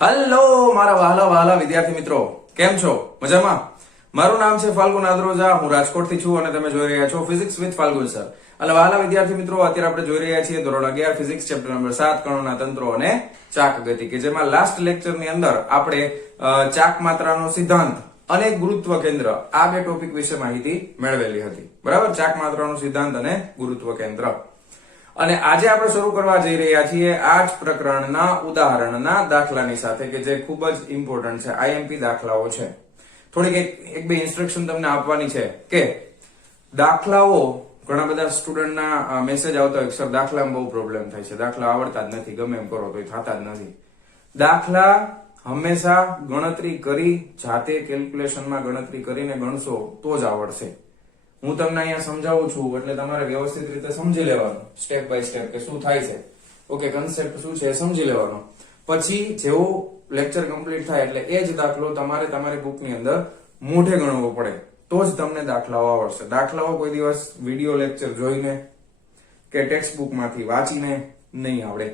Hello મારા વહાલા વહાલા વિદ્યાર્થી મિત્રો, કેમ છો? મજામાં? મારું નામ છે ફાલ્ગુન આદ્રોજા, હું રાજકોટથી છું અને તમે જોઈ રહ્યા છો ફિઝિક્સ વિથ ફાલ્ગુન સર. અને વહાલા વિદ્યાર્થી મિત્રો, અત્યારે આપણે જોઈ રહ્યા છીએ ધોરણ 11 ફિઝિક્સ ચેપ્ટર નંબર 7 કણોના તંત્રો અને ચાક ગતિ, કે જેમાં લાસ્ટ લેક્ચરની અંદર આપણે ચાક માત્રાનો સિદ્ધાંત અને ગુરુત્વ કેન્દ્ર આ બે ટોપિક વિશે માહિતી મેળવેલી હતી. બરાબર? ચાક માત્રાનો સિદ્ધાંત અને ગુરુત્વ કેન્દ્ર. અને આજે આપણે શરૂ કરવા જઈ રહ્યા છીએ આ જ પ્રકરણના ઉદાહરણના દાખલાની સાથે, કે જે ખૂબ જ ઇમ્પોર્ટન્ટ છે, આઈએમપી દાખલાઓ છે. થોડીક એક બે ઇન્સ્ટ્રક્શન તમને આપવાની છે કે દાખલાઓ, ઘણા બધા સ્ટુડન્ટના મેસેજ આવતા હોય સર દાખલામાં બહુ પ્રોબ્લેમ થાય છે, દાખલા આવડતા જ નથી, ગમે એમ કરો તો થતા જ નથી. દાખલા હંમેશા ગણતરી કરી, જાતે કેલ્ક્યુલેશનમાં ગણતરી કરીને ગણશો તો જ આવડશે. હું તમને અહીંયા સમજાવું છું એટલે તમારે વ્યવસ્થિત રીતે સમજી લેવાનું, સ્ટેપ બાય સ્ટેપ, કે શું થાય છે. ઓકે, કન્સેપ્ટ શું છે સમજી લેવાનો. પછી જેવું લેક્ચર કમ્પ્લીટ થાય એટલે એ જ દાખલો તમારે તમારી બુકની અંદર મોઢે ગણવો પડે, તો જ તમને દાખલાઓ આવડશે. દાખલાઓ કોઈ દિવસ વિડીયો લેક્ચર જોઈને કે ટેક્સ્ટ બુક માંથી વાંચીને નહીં આવડે.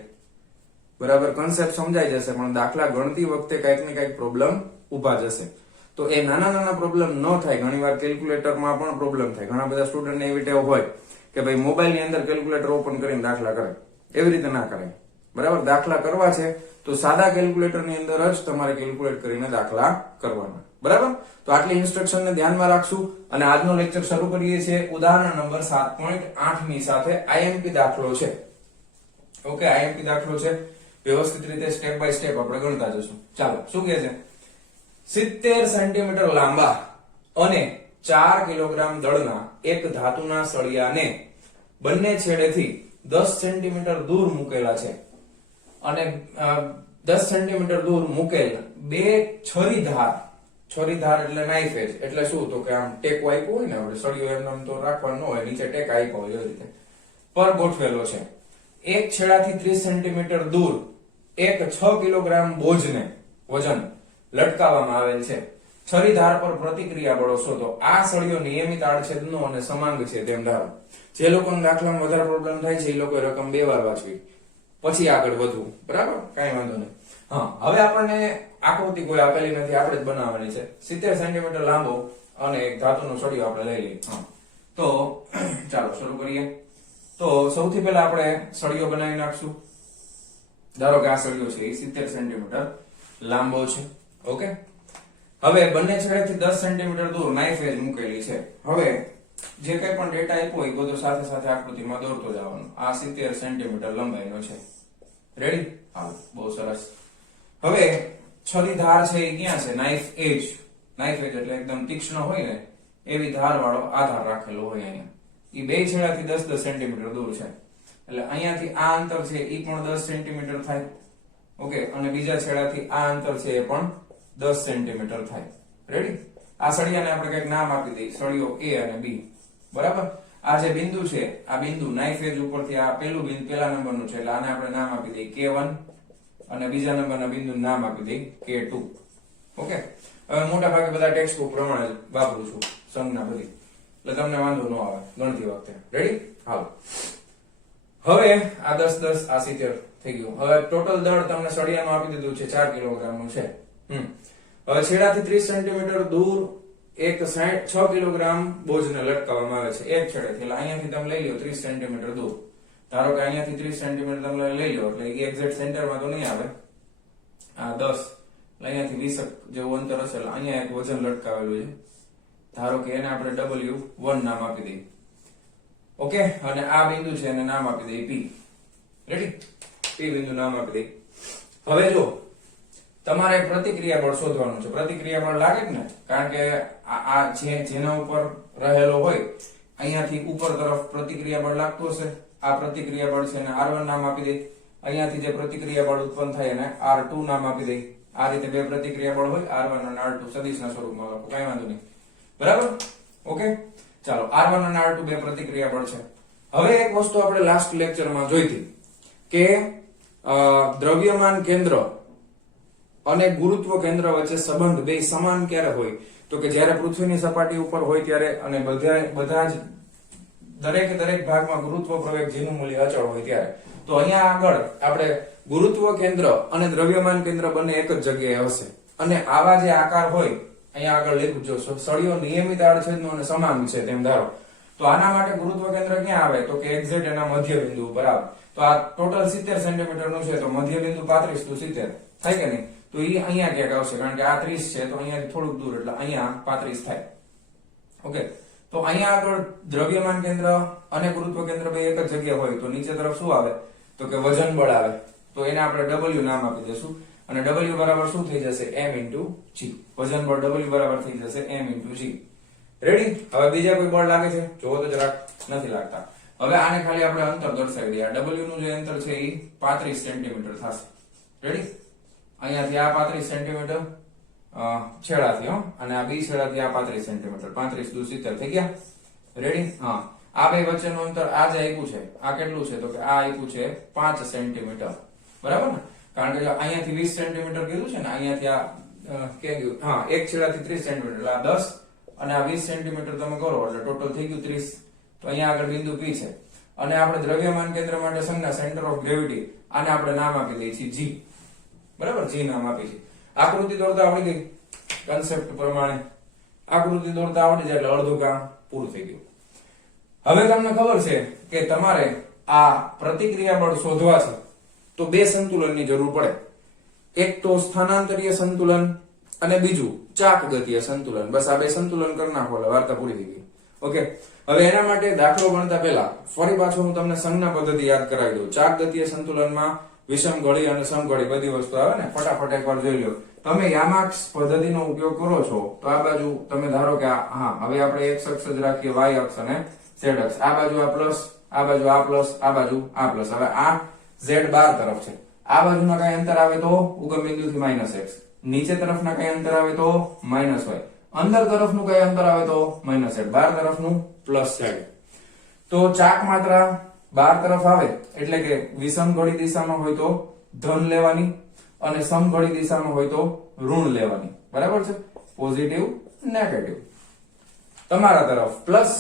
બરાબર? કન્સેપ્ટ સમજાઈ જશે, પણ દાખલા ગણતી વખતે કઈક ને કઈક પ્રોબ્લેમ ઉભા જશે. તો એ નાના નાના પ્રોબ્લેમ ન થાય. ઘણીવાર કેલ્ક્યુલેટરમાં પણ પ્રોબ્લેમ થાય. ઘણા બધા સ્ટુડન્ટને એવી ટેવ હોય કે ભાઈ મોબાઈલની અંદર કેલ્ક્યુલેટર ઓપન કરીને દાખલા કરે. એવી રીતે ના કરાય. બરાબર? દાખલા કરવા છે તો સાદા કેલ્ક્યુલેટરની અંદર જ તમારે કેલ્ક્યુલેટ કરીને દાખલા કરવાના. બરાબર? તો આટલી ઇન્સ્ટ્રક્શનને ધ્યાનમાં રાખશું અને આજનો લેક્ચર શરૂ કરીએ છીએ ઉદાહરણ નંબર 7.8 ની સાથે. આઈએમપી દાખલો છે. ઓકે, આઈએમપી દાખલો છે. વ્યવસ્થિત રીતે સ્ટેપ બાય સ્ટેપ આપણે ગણતા જશું. ચાલો, શું કહે છે? 70 સેન્ટીમીટર લાંબા અને 4 કિલોગ્રામ દળના એક ધાતુના સળિયાને બંને છેડેથી 10 સેન્ટીમીટર દૂર મૂકેલા છે અને 10 સેન્ટીમીટર દૂર મૂકેલ બે છરીધાર એટલે નાઇફ એજ એટલે શું? તો કે આમ ટેકો આપ્યો હોય ને, આપણે સળિયો એમ તો રાખવાનો હોય, નીચે ટેક આપ્યો હોય એવી રીતે પર ગોઠવેલો છે. એક છેડાથી 30 સેન્ટીમીટર દૂર એક 6 કિલોગ્રામ બોજને વજન લટકાવવામાં આવેલ છે. છરીધાર પર પ્રતિક્રિયા બળો શોધો. આ સળિયો નિયમિત આડછેદનો અને સમાંગ છે તેમ ધારો. જે લોકોને દાખલામાં વધારે પ્રોબ્લેમ થાય છે એ લોકો રકમ બે વાર વાંચવી, પછી આગળ વધવું. બરાબર? કઈ વાંધો નહીં. હા, હવે આપણને આકૃતિ કોઈ આપેલી નથી, આપણે જ બનાવવાની છે. 70 સેન્ટીમીટર લાંબો અને એક ધાતુનો સળિયો આપણે લઈ લઈએ. તો ચાલો શરૂ કરીએ. તો સૌથી પહેલા આપણે સળિયો બનાવી નાખશું. ધારો કે આ સળિયો છે એ 70 સેન્ટીમીટર લાંબો છે. ઓકે, હવે બંને છેડેથી 10 સેન્ટીમીટર દૂર નાઇફ એજ મૂકેલી છે. હવે જે કઈ પણ ડેટા આપ્યો હોય બધો સાથે સાથે આકૃતિમાં દોરતો જવાનો. આ 70 સેન્ટીમીટર લંબાઈનો છે. રેડી? હા, બહુ સરસ. હવે છરીધાર છે એ ક્યાં છે? નાઇફ એજ. નાઇફ એજ એટલે એકદમ તીક્ષ્ણ હોય ને એવી ધાર વાળો આધાર રાખેલો હોય અહીંયા. એ બે છેડાથી 10-10 સેન્ટીમીટર દૂર છે. એટલે અહીંયાથી આ અંતર છે એ પણ 10 સેન્ટીમીટર થાય. ઓકે, અને બીજા છેડાથી આ અંતર છે એ પણ 10 સેન્ટીમીટર થાય. રેડી? આ સળિયાને આપણે કઈક નામ આપી દઈએ, સળિયો A અને B. બરાબર? આ જે બિંદુ છે, આ બિંદુ નાઇફ એજ ઉપરથી આ પેલું બિંદુ પેલા નંબરનું છે એટલે આને આપણે નામ આપી દઈએ K1 અને બીજા નંબરના બિંદુનું નામ આપી દઈએ K2. ઓકે, હવે મોટા ભાગે બધા ટેક્સ્ટ બુક પ્રમાણે જ વાપરું છું સંજ્ઞા બધી, એટલે તમને વાંધો ન આવે ગણતી વખતે. રેડી? હાલો, હવે આ 10-10 આ 70 થઈ ગયું. હવે ટોટલ દળ તમને સળિયાનું આપી દીધું છે 4 કિલોગ્રામનું છે. હવે છેડાથી 30 સેન્ટીમીટર દૂર એક 6 કિલોગ્રામ બોજને લટકાવવામાં આવે છે એક છેડેથી. એટલે અહીંયાથી તમે લઈ લો 30 સેન્ટીમીટર દૂર. ધારો કે અહીંયાથી 30 સેન્ટીમીટર તમે લઈ લો એટલે એક્ઝેક્ટ સેન્ટરમાં તો નહીં આવે. આ 10 એટલે અહીંયાથી 20 જેવું અંતર હશે. એટલે અહીંયા એક વજન લટકાવેલું છે. ધારો કે એને આપણે W1 નામ આપી દઈએ. ઓકે, અને આ બિંદુ છે એને નામ આપી દઈએ P. રેડી? P બિંદુ નામ આપી દઈએ. હવે જો તમારે પ્રતિક્રિયા બળ શોધવાનું છે. પ્રતિક્રિયા બળ લાગે જ ને, કારણ કે આ જેના ઉપર રહેલો હોય અહીંયાથી ઉપર તરફ પ્રતિક્રિયા બળ લાગતું હશે. આ પ્રતિક્રિયા બળ છે એને R1 નામ આપી દઈએ. અહીંયાથી જે પ્રતિક્રિયા બળ ઉત્પન્ન થાય એને R2 નામ આપી દઈએ. આ રીતે બે પ્રતિક્રિયા બળ હોય, R1 અને R2 સદિશના સ્વરૂપમાં લખો, કઈ વાંધો નહીં. બરાબર? ઓકે, ચાલો, R1 અને R2 બે પ્રતિક્રિયા બળ છે. હવે એક વસ્તુ આપણે લાસ્ટ લેક્ચરમાં જોઈ હતી કે દ્રવ્યમાન કેન્દ્ર અને ગુરુત્વ કેન્દ્ર વચ્ચે સંબંધ બે સમાન ક્યારે હોય? તો કે જ્યારે પૃથ્વીની સપાટી ઉપર હોય ત્યારે, અને બધા જ દરેક ભાગમાં ગુરુત્વ પ્રવેગ જેનું મૂલ્ય અચળ હોય ત્યારે. તો અહીંયા આગળ આપણે ગુરુત્વ કેન્દ્ર અને દ્રવ્યમાન કેન્દ્ર બંને એક જ જગ્યાએ હશે અને આવા જે આકાર હોય અહીંયા આગળ લખ્યું જો સળિયો નિયમિત આડછેદનો અને સમાન છે તેમ ધારો તો આના માટે ગુરુત્વ કેન્દ્ર ક્યાં આવે તો કે એક્ઝેક્ટ એના મધ્ય બિંદુ ઉપર આવે તો આ ટોટલ 70 સેન્ટીમીટર નું છે તો મધ્ય બિંદુ 35 તો 70 થાય કે નહીં તો એ અહીંયા ક્યાંક આવશે કારણ કે આ 30 છે તો અહીંયાથી થોડુંક દૂર એટલે અહીંયા 35 થાય ઓકે તો અહીંયા આગળ દ્રવ્યમાન કેન્દ્ર અને ગુરુત્વ કેન્દ્ર બે એક જ જગ્યા હોય તો નીચે તરફ શું આવે તો કે વજન બળ આવે તો એને આપણે W નામ આપી દઈશું અને W બરાબર શું થઈ જશે m * g વજન બળ W બરાબર થઈ જશે m * g રેડી હવે બીજા કોઈ બળ લાગે છે જોવો તો જરાક નથી લાગતા હવે આને ખાલી આપણે અંતર દર્શાવી દઈએ આ W નું જે અંતર છે એ 35 સેન્ટીમીટર થશે રેડી અહીંયાથી આ 35 સેન્ટીમીટર છેડાથી હો અને આ બી છેડાથી આ 35 સેન્ટીમીટર 35 દુ 70 થઈ ગયા રેડી હા આ બે વચ્ચેનું અંતર આ જે આપ્યું છે આ કેટલું છે તો કે આ આપ્યું છે 5 સેન્ટીમીટર બરાબર ને કારણ કે જો અહીંયાથી 20 સેન્ટીમીટર કીધું છે ને અહીંયાથી આ કે ગયું હા એક છેડાથી 30 સેન્ટીમીટર એટલે આ 10 અને આ 20 સેન્ટીમીટર તમે કરો એટલે ટોટલ થઈ ગયું 30 તો અહીંયા આગળ બિંદુ P છે અને આપણે દ્રવ્યમાન કેન્દ્ર માટે સંજ્ઞા સેન્ટર ઓફ ગ્રેવિટી આને આપણે નામ આપી દઈએ છીએ G બરાબર G નામ આપી છે આકૃતિ દોરતા આવડી ગઈ કન્સેપ્ટ પ્રમાણે આકૃતિ દોરતા આવડી જાય એટલે અડધું કામ પૂરું થઈ ગયું હવે તમને ખબર છે કે તમારે આ પ્રતિક્રિયા બળ શોધવા છે તો બે સંતુલનની જરૂર પડે એક તો સ્થાનાંતરીય સંતુલન અને બીજું ચાક ગતીય સંતુલન બસ આ બે સંતુલન કરી નાખો એટલે વાર્તા પૂરી થઈ ગઈ ઓકે હવે એના માટે દાખલો ગણતા પહેલા ફરી પાછો હું તમને સંજ્ઞા પદ્ધતિ યાદ કરાવી દઉં ચાક ગતીય સંતુલનમાં વિષમ ઘડી અને સમઘડી બધી વસ્તુ આવે ને ફટાફટ એકવાર જોઈ લો તમે યામાક્સ પદ્ધતિનો ઉપયોગ કરો છો તો આ બાજુ તમે ધારો કે હા હવે આપણે x અક્ષ જ રાખીએ y અક્ષ અને z અક્ષ આ બાજુ આ પ્લસ આ બાજુ આ પ્લસ આ બાજુ આ પ્લસ હવે આ z બાર તરફ છે આ બાજુના કઈ અંતર આવે તો ઉગમ બિંદુથી -x નીચે તરફના કઈ અંતર આવે તો -y અંદર તરફનું કઈ અંતર આવે તો -z બાર તરફનું +z તો ચાક માત્રા બાર તરફ આવે એટલે કે વિષમ ઘડી દિશામાં હોય તો ધન લેવાની અને સમઘડી દિશામાં હોય તો ઋણ લેવાની બરાબર છે પોઝિટિવ નેગેટિવ તમારા તરફ પ્લસ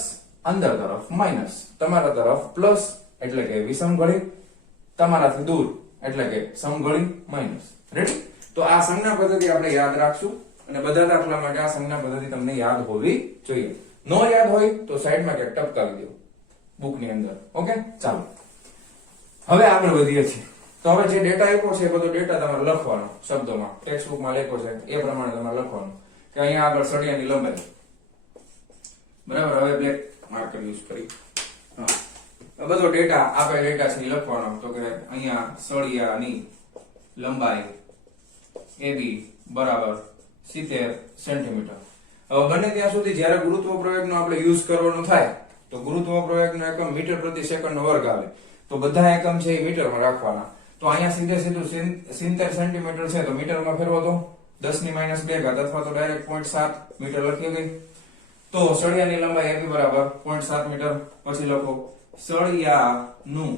અંદર તરફ માઈનસ તમારા તરફ પ્લસ એટલે કે વિષમ ઘડી તમારાથી દૂર એટલે કે સમઘડી માઈનસ રેડી તો આ સંજ્ઞા પદ્ધતિ આપણે યાદ રાખશું અને બધા દાખલા માટે આ સંજ્ઞા પદ્ધતિ તમને યાદ હોવી જોઈએ નો યાદ હોય તો સાઈડમાં ક્યાંક ટપકાવી દો બુકની અંદર ઓકે ચાલો હવે આગળ વધીએ છીએ તો હવે જે ડેટા આપ્યો છે એ બધો ડેટા તમારે લખવાનો શબ્દોમાં ટેક્સ્ટ બુકમાં લખ્યો છે એ પ્રમાણે તમારે લખવાનું કે અહીંયા આગળ સળિયાની લંબાઈ બરાબર હવે બ્લેક માર્કર યુઝ કરી હા બધો ડેટા આપેલ ડેટા છે એ લખવાનો તો કે અહીંયા સળિયાની લંબાઈ AB બરાબર 70 સેન્ટીમીટર હવે બને ત્યાં સુધી જ્યારે ગુરુત્વ પ્રયોગનો આપણે યુઝ કરવાનો થાય તો ગુરુત્વ પ્રયોગનો એકમ મીટર પ્રતિ સેકન્ડનો વર્ગ આવે તો બધા એકમ છે એ મીટરમાં રાખવાના તો અહીંયા સીધે સીધું 70 સેન્ટીમીટર છે તો મીટરમાં ફેરવો તો 10 ની -2 ઘાત અથવા તો ડાયરેક્ટ 0.7 મીટર લખી ગઈ તો સળિયાની લંબાઈ AB બરાબર 0.7 મીટર પછી લખો સળિયાનું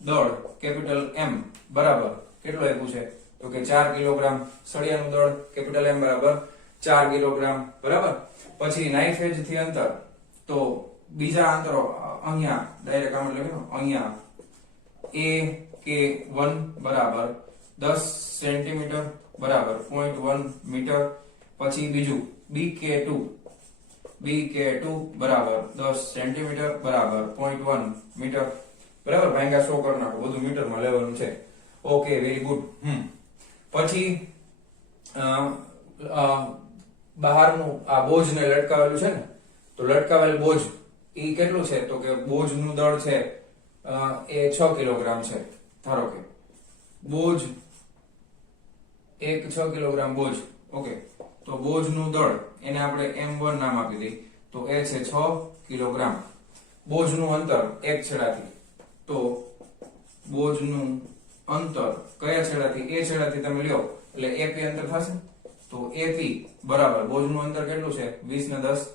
દળ કેપિટલ M બરાબર કેટલું આપ્યું છે તો કે 4 કિલોગ્રામ સળિયાનું દળ કેપિટલ M બરાબર 4 કિલોગ્રામ બરાબર પછી નાઇફ એજ થી અંતર તો બીજા અંતરો અહીંયા ડાયરેક્ટ આમ લખ્યું અહીંયા AK1 બરાબર 10 સેન્ટીમીટર બરાબર 0.1 મીટર પછી બીજું BK2 બરાબર 10 સેન્ટીમીટર બરાબર 0.1 મીટર બરાબર ભાંગા 100 કરી નાખો બધું મીટરમાં લેવાનું છે ઓકે વેરી ગુડ પછી બહારનું આ બોજને લટકાવેલું છે ને તો લટકાવેલ બોજ ઈ કેટલું છે તો કે બોજનું દળ છે એ 6 કિલોગ્રામ છે ધારો કે બોજ એક 6 કિલોગ્રામ બોજ ઓકે તો બોજનું દળ એને આપણે M1 નામ આપી દઈએ તો એ છે 6 કિલોગ્રામ બોજનું અંતર એક છેડાથી તો બોજનું અંતર કયા છેડાથી એ છેડાથી તમે લ્યો એટલે AP અંતર થશે તો AP બરાબર બોજનું અંતર કેટલું છે 20 ને 10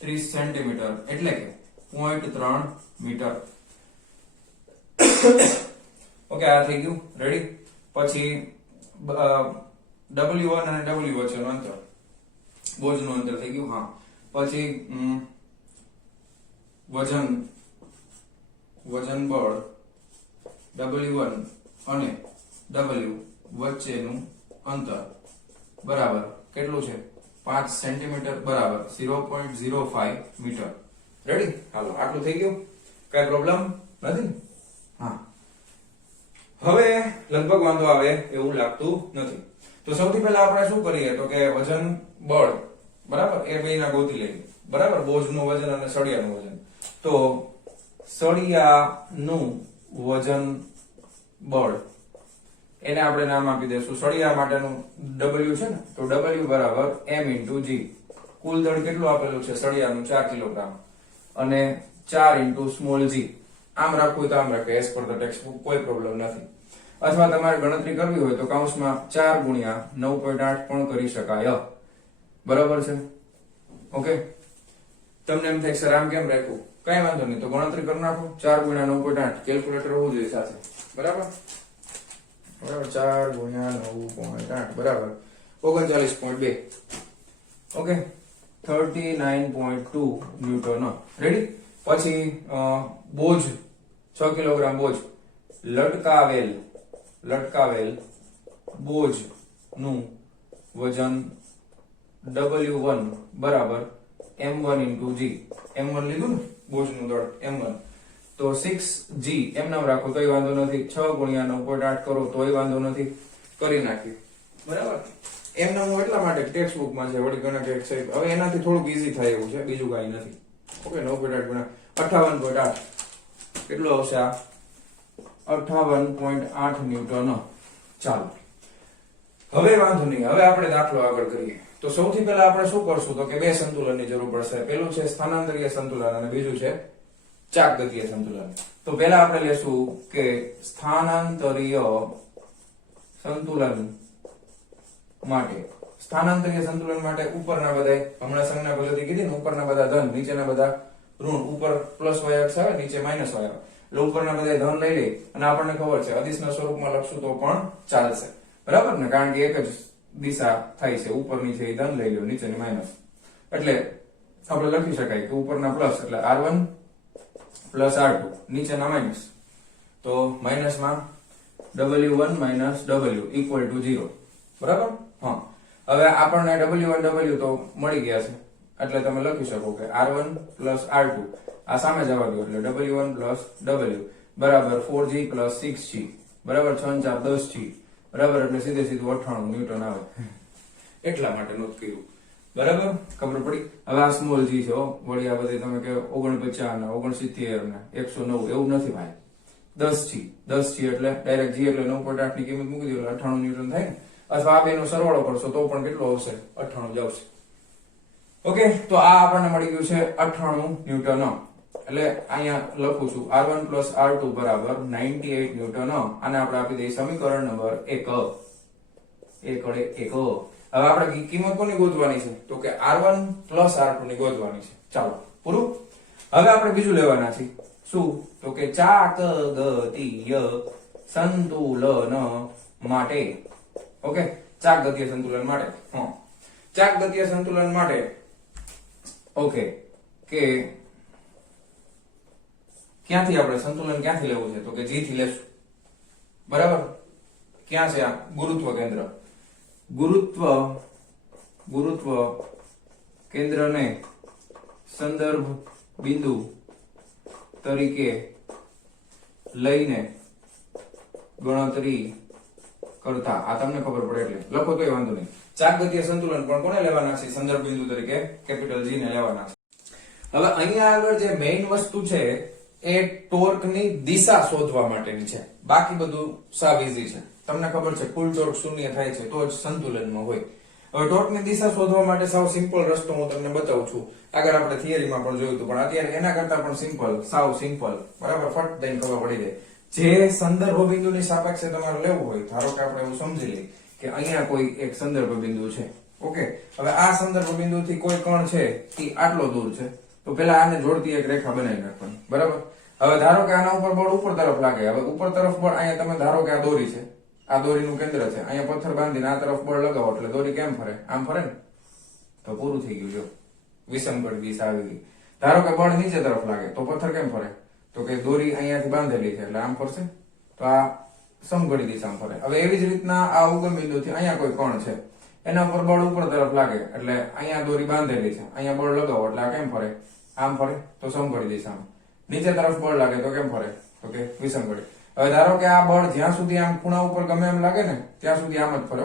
30 સેન્ટીમીટર એટલે કે 0.3 મીટર ઓકે આ થઈ ગયું રેડી પછી W1 અને W વચ્ચેનું અંતર બોજનું અંતર થઈ ગયું હા પછી વજન બળ W1 અને W વચ્ચેનું અંતર બરાબર કેટલું છે 5 સેન્ટીમીટર બરાબર 0.05 મીટર. રેડી? હાલો આટલું થઈ ગયું, કઈ પ્રોબ્લેમ નથી. હા, હવે લગભગ વાંધો આવે એવું લાગતું નથી. તો સૌથી પહેલા આપણે શું કરીએ તો કે વજન બળ બરાબર એ બેયના ગોતી લઈએ. બરાબર, બોજનું વજન અને સળિયાનું વજન. તો સળિયાનું વજન બળ એને આપણે નામ આપી દઈશું, સળિયા માટેનું W છે ને, તો W બરાબર m × g. કુલ દળ કેટલું આપેલું છે સળિયાનું 4 કિલોગ્રામ અને 4 × સ્મોલ g. આમ રાખવું તો આમ રાખે, as per the text book, કોઈ પ્રોબ્લેમ નથી. અથવા તમારે ગણતરી કરવી હોય તો કૌંસમાં 4 × 9.8 પણ કરી શકાય. બરાબર છે? ઓકે, તમને એમ થાય સર આમ કેમ રાખ્યું? કઈ વાંધો નહીં, તો ગણતરી કરી નાખો. 4 × 9.8 કેલ્ક્યુલેટર હોવું જોઈએ સાથે. બરાબર બરાબર, 4 × 9.8 બરાબર 39.2. Okay, 39.2 newton. રેડી? પછી બોજ 6 કિલોગ્રામ બોજ, લટકાવેલ બોજ નું વજન W1 બરાબર m1 × g. m1 લીધું ને બોજનું દળ m1, તો 6g એમ નામ રાખો તોય વાંધો નથી. 6 × 9.8 કરો તોય વાંધો નથી, કરી નાખ્યું. બરાબર, એમ નામ એટલા માટે ટેક્સ્ટ બુક માં છે, વળી ગણક એક છે. હવે એનાથી થોડુંક ઈઝી થાય એવું છે, બીજું કાંઈ નથી. ઓકે, 9.8 × 58.8 કેટલું આવશે? આ 58.8 ન્યૂટન. ચાલો, હવે વાંધો નહીં, હવે આપણે દાખલો આગળ કરીએ. તો સૌથી પહેલા આપણે શું કરશું તો કે બે સંતુલનની જરૂર પડશે. પેલું છે સ્થાનાંતરીય સંતુલન અને બીજું છે ચાકગતીય સંતુલન. તો પહેલા આપણે લેશું કે સ્થાનાંતરીય સંતુલન માટે. સ્થાનાંતરીય સંતુલન માટે ઉપરના બધા હમણાં સંજ્ઞા પદ્ધતિ કીધી ને, ઉપરના બધા ધન નીચેના બધા ઋણ. ઉપર પ્લસ y અક્ષ આવે, નીચે માઇનસ y આવે. એટલે ઉપરના બધા ધન લઈ લે અને આપણને ખબર છે અદિશના સ્વરૂપમાં લખશું તો પણ ચાલશે. બરાબર ને? કારણ કે એક જ દિશા થાય છે, ઉપરની છે એ ધન લઈ લો, નીચેની માઇનસ. એટલે આપણે લખી શકાય કે ઉપરના પ્લસ એટલે r1 પ્લસ r2, નીચેના માઇનસ. તો માઇનસમાં w1 minus w equal to 0. બરાબર? હા, હવે આપણને w1 w તો મળી ગયા છે, એટલે તમે લખી શકો કે r1 પ્લસ r2 આ સામે જવા દો એટલે w1 પ્લસ w બરાબર 4g પ્લસ 6g બરાબર 6 × 4 = 10g બરાબર, એટલે સીધે સીધું 98 ન્યૂટન આવે. એટલા માટે નોટ કર્યું. બરાબર, ખબર પડી? હવે આ સ્મોલ g છે, વળી આ બધી તમે કે 49 ને 69 ને 109 એવું નથી ભાઈ. 10g એટલે ડાયરેક્ટ g એટલે 9.8 ની કિંમત મૂકી દો એટલે 98 ન્યૂટન થાય ને. અથવા આ બેનો સરવાળો કરશો તો પણ કેટલો આવશે? 98 જ આવશે. ઓકે, તો આ આપણને મળી ગયું છે 98 ન્યૂટન. એટલે અહીંયા લખું છું r1 પ્લસ r2 બરાબર 98 ન્યૂટન. આને આપણે આપી દઈએ સમીકરણ નંબર 1. હવે આપણે કિંમત કોની ગોતવાની છે તો કે r1 પ્લસ r2 ની ગોતવાની છે. ચાલો, પૂરું. હવે આપણે બીજું લેવાના છે. શું? તો કે ચાકગતીય સંતુલન માટે. ઓકે, ચાકગતીય સંતુલન માટે. હા, ચાકગતીય સંતુલન માટે ઓકે કે ક્યાંથી આપણે સંતુલન ક્યાંથી લેવું છે તો કે g થી લેશું. બરાબર? ક્યાં છે આ ગુરુત્વ કેન્દ્ર? ગુરુત્વ કેન્દ્રને સંદર્ભ બિંદુ તરીકે લઈને ગણતરી કરતા. આ તમને ખબર પડે એટલે લખો તોય વાંધો નહીં. ચાકગતીય સંતુલન પણ કોને લેવાના છે? સંદર્ભ બિંદુ તરીકે કેપિટલ G ને લેવાના છે. હવે અહીંયા આગળ જે મેઇન વસ્તુ છે એ ટોર્કની દિશા શોધવા માટેની છે. બાકી બધું સાવ ઈઝી છે. તમને ખબર છે કુલ ટોર્ક શૂન્ય થાય છે તો જ સંતુલનમાં હોય. હવે ટોર્કની દિશા શોધવા માટે સાવ સિમ્પલ રસ્તો હું તમને બતાવું છું. આગળ આપણે થિયરીમાં પણ જોયું હતું, પણ અત્યારે એના કરતા પણ સિમ્પલ, સાવ સિમ્પલ. બરાબર? ફટ દઈને ખબર પડી જાય. જે સંદર્ભ બિંદુની સાપેક્ષે તમારે લેવું હોય, ધારો કે આપણે એવું સમજી લઈએ કે અહીંયા કોઈ એક સંદર્ભ બિંદુ છે. ઓકે, હવે આ સંદર્ભ બિંદુથી કોઈ કણ છે એ આટલો દૂર છે, તો પેલા આને જોડતી એક રેખા બનાવી નાખવાની. બરાબર? હવે ધારો કે આના ઉપર બળ ઉપર તરફ લાગે. હવે ઉપર તરફ બળ અહીંયા તમે ધારો કે આ દોરી છે, આ દોરીનું કેન્દ્ર છે, અહીંયા પથ્થર બાંધીને આ તરફ બળ લગાવો એટલે દોરી કેમ ફરે? આમ ફરે ને. તો પૂરું થઈ ગયું. જો વિષમકળ દિશા આવી ગઈ. ધારો કે બળ નીચે તરફ લાગે તો પથ્થર કેમ ફરે? તો કે દોરી અહીંયાથી બાંધેલી છે એટલે આમ ફરશે. તો આ સમઘડી દિશામાં ફરે. હવે એવી જ રીતના આ ઉગમ બિંદુથી અહીંયા કોઈ કણ છે, એના ઉપર બળ ઉપર તરફ લાગે એટલે અહીંયા દોરી બાંધેલી છે, અહીંયા બળ લગાવો એટલે આ કેમ ફરે? આમ ફરે, તો સમઘડી દિશામાં. નીચે તરફ બળ લાગે તો કેમ ફરે? તો કે વિષમઘડી. હવે ધારો કે આ બળ જ્યાં સુધી આમ ખૂણા ઉપર ગમે એમ લાગે ને ત્યાં સુધી આમ જ ફરે.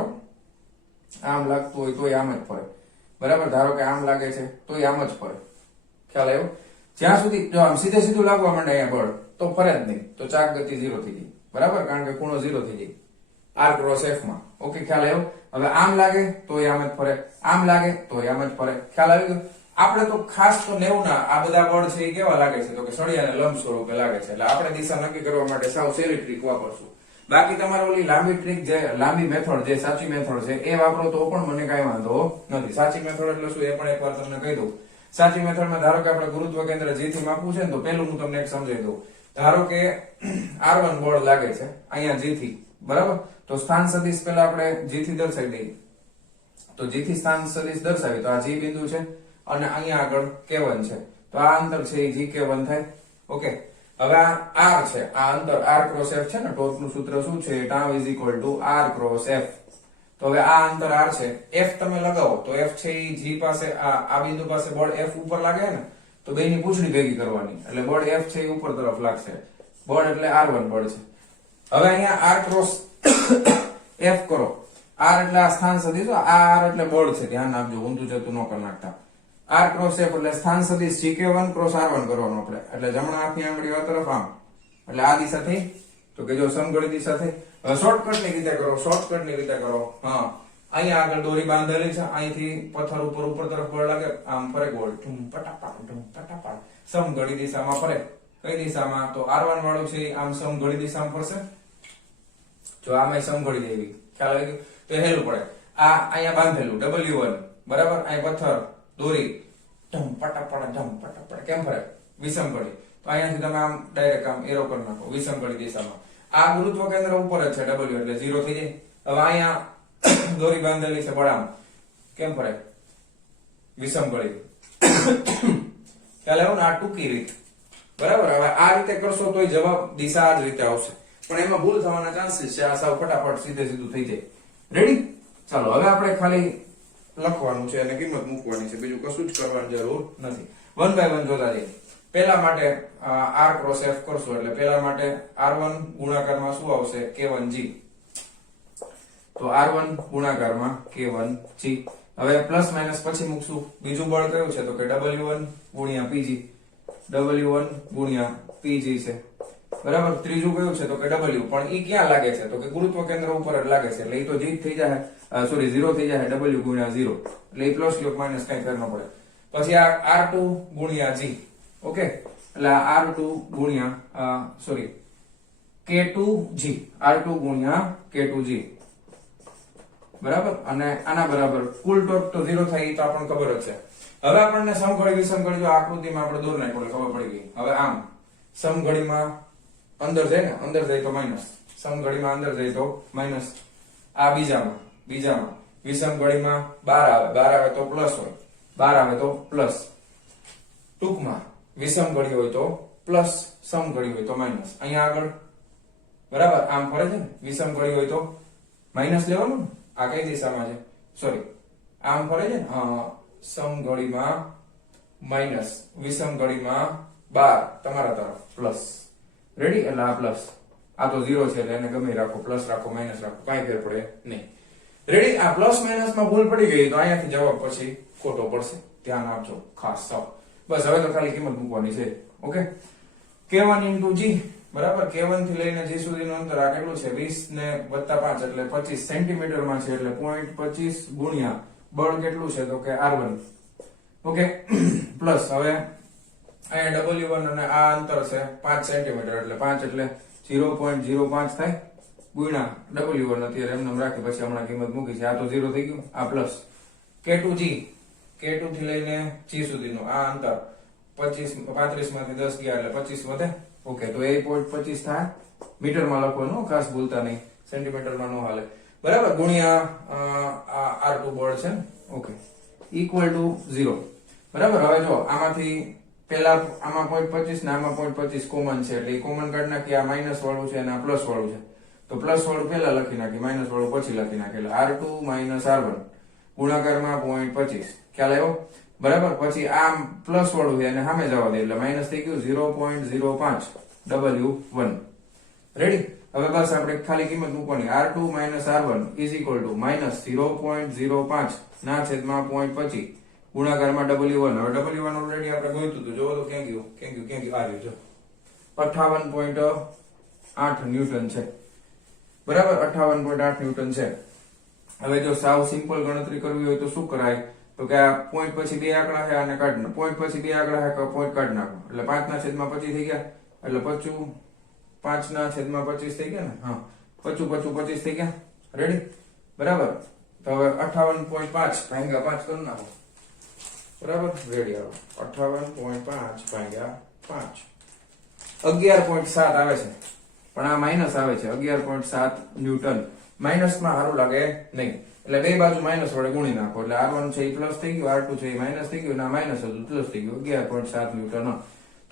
આમ લાગતું હોય તોય આમ જ ફરે, બરાબર. ધારો કે આમ લાગે છે તોય આમ જ ફરે. ખ્યાલ આવ્યો? જ્યાં સુધી જો આમ સીધે સીધું લાગવા માંડે અહીંયા બળ તો ફરે જ નહીં, તો ચાક ગતિ 0 થઈ ગઈ, બરાબર, કારણ કે ખૂણો 0 થઈ જાય આર ક્રોસ એફ માં. ઓકે, ખ્યાલ આવ્યો? હવે આમ લાગે તોય આમ જ ફરે, આમ લાગે તોય આમ જ ફરે. ખ્યાલ આવી ગયો? આપણે તો ખાસ તો 90 ના આ બધા બળ છે એ કેવા લાગે છે? તો કે સળિયાને લંબ સ્વરૂપે લાગે છે. એટલે આપણે દિશા નક્કી કરવા માટે સાવ સહેલી ટ્રીક વાપરશું. બાકી તમારે ઓલી લાંબી ટ્રીક જે લાંબી મેથડ જે સાચી મેથડ છે એ વાપરો તો પણ મને કઈ વાંધો નથી. સાચી મેથડ એટલે શું એ પણ એકવાર તમને કહી દઉં. સાચી મેથડમાં ધારો કે આપણે ગુરુત્વ કેન્દ્ર G થી માપવું છે ને તો પહેલું હું તમને એક સમજાવી દઉં. ધારો કે R1 બળ લાગે છે અહીંયા G થી, બરાબર, તો સ્થાન સદિશ પહેલા આપણે G થી દર્શાવી દઈએ. તો G થી સ્થાન સદિશ દર્શાવી તો આ G બિંદુ છે અને અહીંયા આગળ K1 છે, તો આ અંતર છે એ GK1 થાય. ઓકે, હવે આ R છે, આ અંતર R ક્રોસ F છે ને, ટોચનું સૂત્ર શું છે? τ = R ક્રોસ F. તો હવે આ અંતર R છે, F તમે લગાવો તો F છે એ G પાસે આ બિંદુ પાસે બળ F ઉપર લાગે ને તો બેની પૂંછડી ભેગી કરવાની એટલે બળ F છે એ ઉપર તરફ લાગશે. બળ એટલે R1 બળ છે. હવે અહીંયા R ક્રોસ F કરો. R એટલે આ સ્થાન સદિશ, આ R એટલે બળ છે, ધ્યાન આપજો, ઊંધું જતું ન કરી નાખતા. R ક્રોસ F એટલે સ્થાન સદિશ GK1 ક્રોસ R1 કરવાનો આપણે, એટલે જમણા હાથની આંગળી આ તરફ આમ, એટલે આ દિશા થઈ. તો કે જો સમઘડી દિશા થઈ. હવે શોર્ટકટ ની રીતે કરો, શોર્ટકટ ની રીતે કરો. હા, અહીંયા આગળ દોરી બાંધેલી છે, અહીંથી પથ્થર ઉપર તરફ બળ લાગે, આમ ફરે ગોળ, ઢૂમ પટાપાડ સમઘડી દિશામાં ફરે. કઈ દિશામાં? તો R1 વાળું છે આમ સમઘડી દિશામાં ફરશે. જો આમાં સમઘડી દેવી, ખ્યાલ આવી ગયો? તો હેલું પડે. આ અહીંયા બાંધેલું W1, બરાબર, અહીં પથ્થર દોરી ઢમ પટાપડ કેમ ફરે? વિષમઘડી. તો અહીંયાથી તમે આમ ડાયરેક્ટ આમ એરો કરી નાખો વિષમઘડી દિશામાં. આ ગુરુત્વ કેન્દ્ર ઉપર જ છે W એટલે 0 થઈ જાય. હવે અહીંયા દોરી બાંધેલી છે બળ, આમ કેમ ફરે? વિષમઘડી. ખ્યાલ આવ્યો ને? આ ટૂંકી રીત, બરાબર. હવે આ રીતે કરશો તોય જવાબ દિશા આ જ રીતે આવશે, પણ એમાં ભૂલ થવાના ચાન્સીસ છે. આ સાવ ફટાફટ સીધે સીધું થઈ જાય. રેડી? ચાલો હવે આપણે ખાલી લખવાનું છે અને કિંમત મૂકવાની છે, બીજું કશું જ કરવાની જરૂર નથી. 1 by 1 જોતા જઈએ. પહેલા માટે R ક્રોસ F કરશો એટલે પહેલા માટે R1 ગુણાકારમાં શું આવશે? K1G. તો R1 ગુણાકારમાં K1G. હવે પ્લસ માઇનસ પછી મૂકશું. બીજું બળ કયું છે? તો કે W1 ગુણ્યા PG. W1 ગુણ્યા PG છે, બરાબર. ત્રીજું કયું છે? તો કે W, પણ ઈ ક્યાં લાગે છે? તો કે ગુરુત્વ કેન્દ્ર ઉપર જ લાગે છે એટલે ઈ તો G થઈ જાય, સોરી 0 થઈ જાય, W ગુણ્યા 0 એટલે ઈ પ્લસ કે માઇનસ કઈ ફેર ન પડે. પછી આ R2 ગુણ્યા G. ઓકે, એટલે R2 ગુણ્યા સોરી K2G, R2 ગુણ્યા K2G, બરાબર. અને આના બરાબર કુલ ટોર્ક તો 0 થાય એ તો આપણને ખબર જ છે. હવે આપણને સમઘડી વિષમઘડી જો આકૃતિમાં આપણે દોર નાખ્યો એટલે ખબર પડી ગઈ. હવે આમ સમઘડીમાં અંદર જાય ને, અંદર જાય તો માઇનસ, સમઘડીમાં અંદર જાય તો માઇનસ. આ બીજામાં વિષમઘડીમાં 12 આવે તો પ્લસ હોય, 12 આવે તો પ્લસ. ટૂંકમાં વિષમઘડી હોય તો પ્લસ, સમઘડી હોય તો માઇનસ. અહીંયા આગળ બરાબર આમ ફરે છે ને, વિષમઘડી હોય તો માઇનસ લેવાનું ને. આ કઈ દિશામાં છે? સોરી, આમ ફરે છે ને, સમઘડીમાં માઇનસ, વિષમઘડીમાં 12 તમારા તરફ પ્લસ. રેડી? એટલે આ પ્લસ, આ તો 0 છે એટલે એને ગમે રાખો, પ્લસ રાખો, માઇનસ રાખો, કાંઈ ફેર પડે નહીં. રેડી? આ પ્લસ માઇનસ માં ભૂલ પડી ગઈ તો અહીંયાથી જવાબ પછી ખોટો પડશે, ધ્યાન આપજો ખાસ. બસ હવે તો ખાલી કિંમત મૂકવાની છે. ઓકે, K1 into G, બરાબર. K1 થી લઈને G સુધીનું અંતર આ કેટલું છે? 20 ને વત્તા 5 એટલે 25 સેન્ટીમીટર માં છે, એટલે 0.25 ગુણ્યા બળ કેટલું છે? તો કે R1. ઓકે, પ્લસ હવે અહીંયા W1 અને આ અંતર છે 5 સેન્ટીમીટર એટલે 5 એટલે 0.05 થાય ગુણ્યા W1 અત્યારે એમને રાખી પછી હમણાં કિંમત મૂકી છે. આ તો 0 થઈ ગયું. આ પ્લસ K2G, K2 થી લઈને G સુધીનું આ અંતર 35 માંથી 10 ગયા એટલે 25 વધે. ઓકે, તો 1.25 થાય. મીટરમાં લખવાનું ખાસ ભૂલતા નહીં, સેન્ટીમીટરમાં નો હાલે, બરાબર. ગુણ્યા R2 બળ છે. ઓકે, ઇક્વલ ટુ 0, બરાબર. હવે જો આમાંથી પેલા આમાં 0.25 ને આમાં 0.25 કોમન છે એટલે કોમન કાઢી નાખી. આ માઇનસ વાળું છે અને આ પ્લસ વાળું છે તો પ્લસ વાળું પહેલા લખી નાખી, માઇનસ વાળું પછી લખી નાખી, એટલે R2 માઇનસ R1 ગુણાકારમાં 0.25. ખ્યાલ આવ્યો? બરાબર. પછી આ પ્લસ વાળું છે અને સામે જવા દે એટલે માઇનસ થઈ ગયું 0.05 W1. રેડી? હવે બસ આપણે ખાલી કિંમત મૂકવાની. R2 minus R1 is equal to minus 0.05 ના છેદમાં 0.25 ગુણાકારમાં W1. હવે W1 ઓલરેડી આપણે ગોઈતું હતું. જોવો તો ક્યાં ગયું આવ્યું જો 58.8 ન્યૂટન છે. બરાબર, 58.8 ન્યૂટન છે. હવે જો સાવ સિમ્પલ ગણતરી કરવી હોય તો શું કરાય? તો કે આ પોઈન્ટ પછી બે આંકડા છે અને કાઢ નાખો, પોઈન્ટ પછી બે આંકડા છે કે પોઈન્ટ કાઢ નાખો, એટલે 5 ના છેદમાં 25 થઈ ગયા, એટલે 5 ના છેદમાં 25 થઈ ગયા ને. હા, 25 થઈ ગયા. રેડી? બરાબર. તો હવે 58.5 ભાગ્યા 5 કરી નાખો. બરાબર, રેડી? આવો 58.5 ભાગ્યા 5 11.7 આવે છે, પણ આ માઇનસ આવે છે. 11.7 ન્યૂટન. માઇનસ માં સારું લાગે નહીં, એટલે બે બાજુ માઇનસ વડે ગુણી નાખો, એટલે R1 છે એ પ્લસ થઈ ગયું, R2 છે એ માઇનસ થઈ ગયું, અને આ માઇનસ હતું પ્લસ થઈ ગયું. 11.7 ન્યૂટન.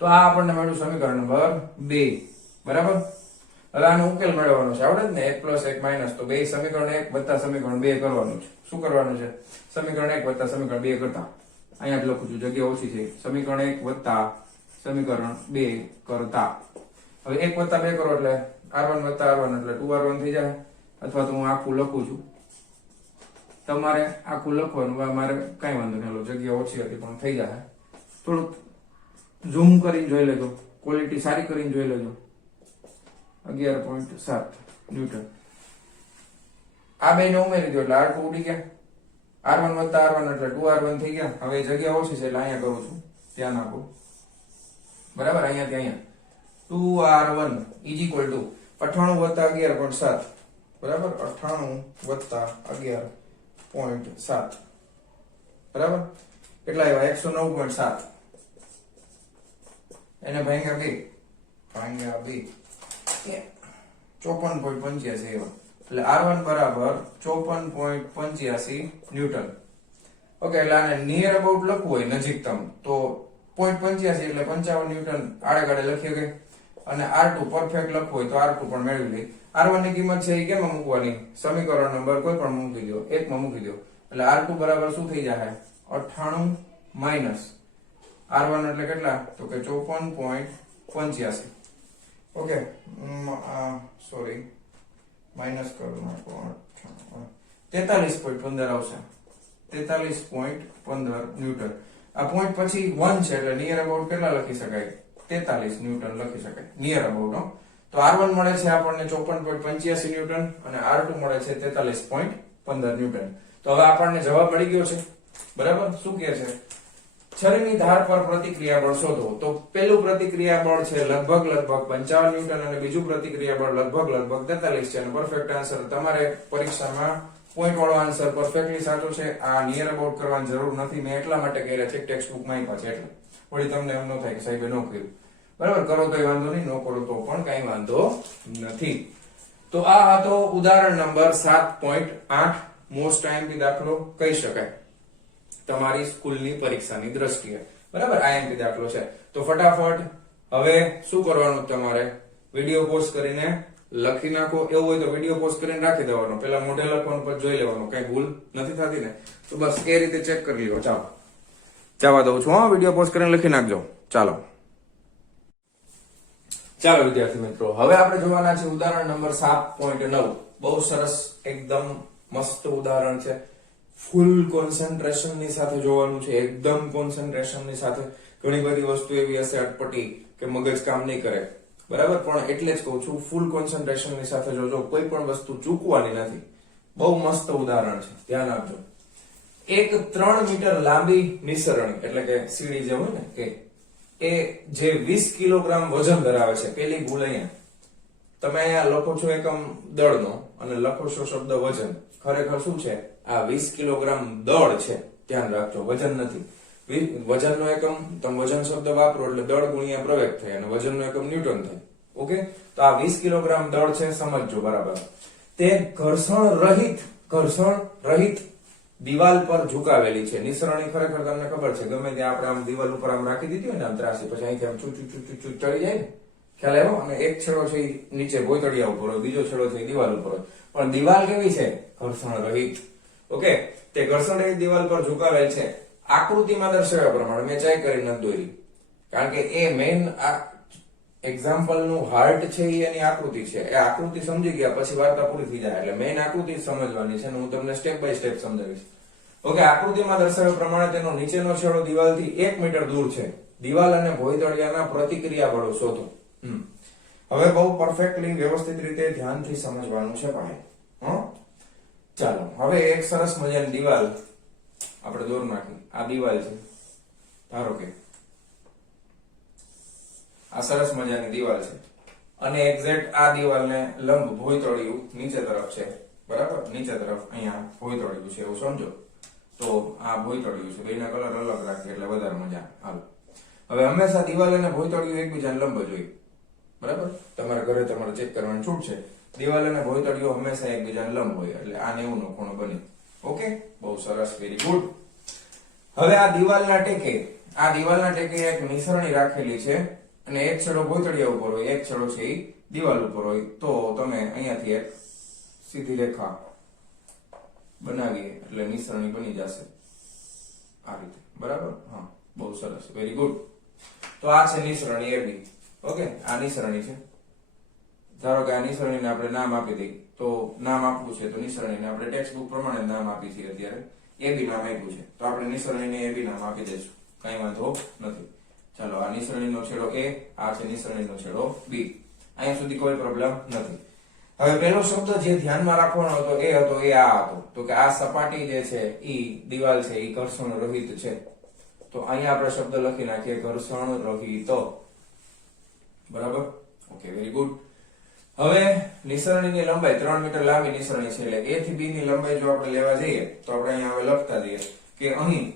તો આ આપણને મળ્યું સમીકરણ નંબર 2. બરાબર. હવે આનો ઉકેલ મેળવવાનો છે, આવડે ને? 1 પ્લસ 1 માઇનસ, તો બે સમીકરણ 1 વત્તા સમીકરણ 2 કરવાનું છે. શું કરવાનું છે? સમીકરણ 1 વત્તા સમીકરણ 2 કરતા. અહીંયા જ લખું છું, જગ્યા ઓછી છે. સમીકરણ 1 વત્તા સમીકરણ 2 કરતા. હવે 1 વત્તા 2 કરો એટલે R1 વત્તા R1 એટલે 2R1 થઈ જાય. અથવા તો હું આખું લખું છું, તમારે આખું લખવાનું, મારે કઈ વાંધો નહીં, જગ્યા ઓછી હતી પણ થઈ જાય. થોડુંક ઝૂમ કરીને જોઈ લેજો, ક્વોલિટી સારી કરીને જોઈ લેજો. 11.7 ન્યૂટન. આ બે ને ઉમેરી દો એટલે R2 ઉડી ગયા. R1 વત્તા R1 એટલે 2R1 થઈ ગયા. હવે જગ્યા ઓછી છે એટલે અહીંયા કરું છું, ધ્યાન આપો. બરાબર, અહીંયાથી અહીંયા 2R1 ઇઝ ઇક્વલ ટુ 98 વત્તા 11.7. બરાબર, 98 વત્તા 11.7. બરાબર, કેટલા આવ્યા? 109.7. એને ભાગ્યા 2 54.85 એવા. એટલે R1 બરાબર 54.85 ન્યૂટન. ઓકે, એટલે આને નિયર અબાઉટ લખવું હોય નજીકતમ તો 0.85 એટલે 55 ન્યૂટન આડે લખીએ કે. અને R2 પરફેક્ટ લખવું હોય તો R2 પણ મેળવી લઈ. R1 ની કિંમત છે એ કેમાં મૂકવાની? સમીકરણ નંબર કોઈ પણ મૂકી દો, 1 માં મૂકી દો, એટલે R2 બરાબર શું થઈ જાય? 98 માઇનસ R1 એટલે કેટલા? તો કે 54.85. ઓકે, સોરી, માઇનસ કરો નાખો, 43.15 આવશે. 43.15 ન્યૂટન. આ પોઈન્ટ પછી 1 છે એટલે નિયર અબાઉટ કેટલા લખી શકાય? 43 ન્યૂટન લખી શકાય નિયર અબાઉટ. તો R1 મળે છે આપણને 54.85 ન્યૂટન અને R2 મળે છે 43.15 ન્યૂટન. તો હવે આપણને જવાબ મળી ગયો છે. બરાબર, શું કહે છે? છરીની ધાર પર પ્રતિક્રિયા બળ શોધો. તો પેલું પ્રતિક્રિયા બળ છે લગભગ 55 ન્યૂટન અને બીજું પ્રતિક્રિયા બળ લગભગ 43 છે. અને પરફેક્ટ આન્સર તમારે પરીક્ષામાં પોઈન્ટ વાળો આન્સર પરફેક્ટલી સાચો છે. આ નિયર અબાઉટ કરવાની જરૂર નથી, મેં એટલા માટે કર્યા છે ટેક્સ્ટ બુક માં આપ્યા છે એટલે. વળી તમને એમ ન થાય કે સાહેબે ન કર્યું. બરાબર, કરો તો વાંધો નહીં, ન કરો તો પણ કઈ વાંધો નથી. તો આ હતો ઉદાહરણ નંબર 7.8. મોસ્ટ આઈએમપી દાખલો કહી શકાય તમારી સ્કૂલની પરીક્ષાની દ્રષ્ટિએ. બરાબર, આઈએમપી દાખલો છે. તો ફટાફટ હવે શું કરવાનું? તમારે વિડીયો પોઝ કરીને લખી નાખો. એવું હોય તો વિડીયો પોઝ કરીને રાખી દેવાનો, પેલા મોઢે લખવાનું પછી જોઈ લેવાનું, કઈ ભૂલ નથી થતી ને. તો બસ એ રીતે ચેક કરી લો. ચાલો જવા દઉં છું. હા, વિડીયો પોઝ કરીને લખી નાખજો. ચાલો વિદ્યાર્થી મિત્રો, હવે આપણે જોવાના છે ઉદાહરણ નંબર 7.9. બહુ સરસ, એકદમ મસ્ત ઉદાહરણ છે. ફૂલ કોન્સન્ટ્રેશન ની સાથે જોવાનું છે, એકદમ કોન્સન્ટ્રેશન ની સાથે. ઘણી બધી વસ્તુ એવી હશે અટપટી કે મગજ કામ નહીં કરે. બરાબર, પણ એટલે જ કહું છું ફૂલ કોન્સન્ટ્રેશન ની સાથે જોજો, કોઈ પણ વસ્તુ ચૂકવાની નથી. બહુ મસ્ત ઉદાહરણ છે, ધ્યાન આપજો. એક 3 મીટર લાંબી નિસરણી એટલે કે સીડી જે હોય ને એ જે 20 કિલોગ્રામ વજન ધરાવે છે. પેલી ભૂલ અહીંયા, તમે અહીંયા લખો છો એકમ દળનો અને લખો છો શબ્દ વજન. ખરેખર શું છે? આ 20 કિલોગ્રામ દળ છે, ધ્યાન રાખજો, વજન નથી. વજનનો એકમ તમે વજન શબ્દ વાપરો એટલે દળ ગુણ્યા પ્રવેગ થાય અને વજનનો એકમ ન્યૂટન થાય. ઓકે, તો આ 20 કિલોગ્રામ દળ છે, સમજજો બરાબર. તે ઘર્ષણ રહિત દિવાલ પર ઝુકાવેલી છે. નિસરણી ખરેખર તમને ખબર છે, ગમે ત્યાં આપણે આમ દિવાલ ઉપર આમ રાખી દીધી હોય ને આમ ત્રાસી, પછી અહીંથી આમ ચૂ ચડી જાય ને, ખ્યાલ આવ્યો? અને એક છેડો છે એ નીચે ભોયતળિયા ઉપર હોય, બીજો છેડો છે એ દિવાલ ઉપર હોય, પણ દિવાલ કેવી છે? ઘર્ષણ રહિત. ઓકે, તે ઘર્ષણ રહિત દિવાલ પર ઝુકાવેલ છે. આકૃતિમાં દર્શાવ્યા પ્રમાણે મેં ચાય કરી નથી દોરી, કારણ કે એ મેઇન એક્ઝામ્પલ નું હાર્ટ છે એ એની આકૃતિ છે. એ આકૃતિ સમજી ગયા પછી વાર્તા પૂરી થઈ જાય. એટલે મેઇન આકૃતિ સમજવાની છે, હું તમને સ્ટેપ બાય સ્ટેપ સમજાવીશ. ઓકે, આકૃતિમાં દર્શાવ્યા પ્રમાણે તેનો નીચેનો છેડો દિવાલથી 1 મીટર દૂર છે. દિવાલ અને ભોયતળિયાના પ્રતિક્રિયા બળો શોધો. હવે બહુ પરફેક્ટલી વ્યવસ્થિત રીતે ધ્યાનથી સમજવાનું છે ભાઈ. ચાલો હવે એક સરસ મજાની દિવાલ આપણે દોર નાખી. આ દિવાલ છે, ધારો કે આ સરસ મજાની દિવાલ છે અને એક્ઝેક્ટ આ દિવાલને લંબ ભોયતળિયું નીચે તરફ છે. બરાબર, નીચે તરફ અહીંયા ભોયતળિયું છે એવું સમજો. તો આ ભોયતળિયું છે, બેના કલર અલગ રાખીએ એટલે વધારે મજા આવે. હવે હંમેશા દિવાલ અને ભોયતળિયું એકબીજાને લંબ જોઈએ. બરાબર, તમારા ઘરે તમારે ચેક કરવાની છૂટ છે. દિવાલ અને ભોયતળિયું હંમેશા એકબીજાને લંબ હોય એટલે આ 90 નો ખૂણો બને. ઓકે, બહુ સરસ, વેરી ગુડ. હવે આ દિવાલના ટેકે એક નિસરણી રાખેલી છે અને એક છેડો ભોયતળિયા ઉપર હોય, એક છેડો છે એ દિવાલ ઉપર હોય. તો તમે અહીંયાથી એક સીધી રેખા બનાવીએ એટલે નિસરણી બની જશે આ રીતે. બરાબર, હા, બહુ સરસ, વેરી ગુડ. તો આ છે નિસરણી AB. ઓકે, આ નિસરણી છે. ધારો કે આ નિસરણીને આપણે નામ આપી દઈએ. તો નામ આપવું છે તો નિસરણીને આપણે ટેક્સ્ટ બુક પ્રમાણે નામ આપી છીએ. અત્યારે AB નામ આપ્યું છે તો આપણે નિસરણીને AB નામ આપી દઈશું, કઈ વાંધો નથી. ચાલો, આ નિસરણીનો છેડો A, આ છે નિસરણીનો છેડો B. અહીંયા સુધી કોઈ પ્રોબ્લેમ નથી. હવે પહેલો શબ્દ જે ધ્યાનમાં રાખવાનો હતો એ હતો એ આ હતો. તો કે આ સપાટી જે છે ઈ દિવાલ છે ઈ ઘર્ષણ રહિત છે. તો અહીંયા આપણે શબ્દ લખી નાખીએ ઘર્ષણ રહિત. બરાબર, ઓકે, વેરી ગુડ. હવે નિસરણીની લંબાઈ 3 મીટર લાંબી નિસરણી છે એટલે A થી B ની લંબાઈ જો આપણે લેવા જઈએ તો આપણે અહીંયા હવે લખતા જઈએ કે અહીં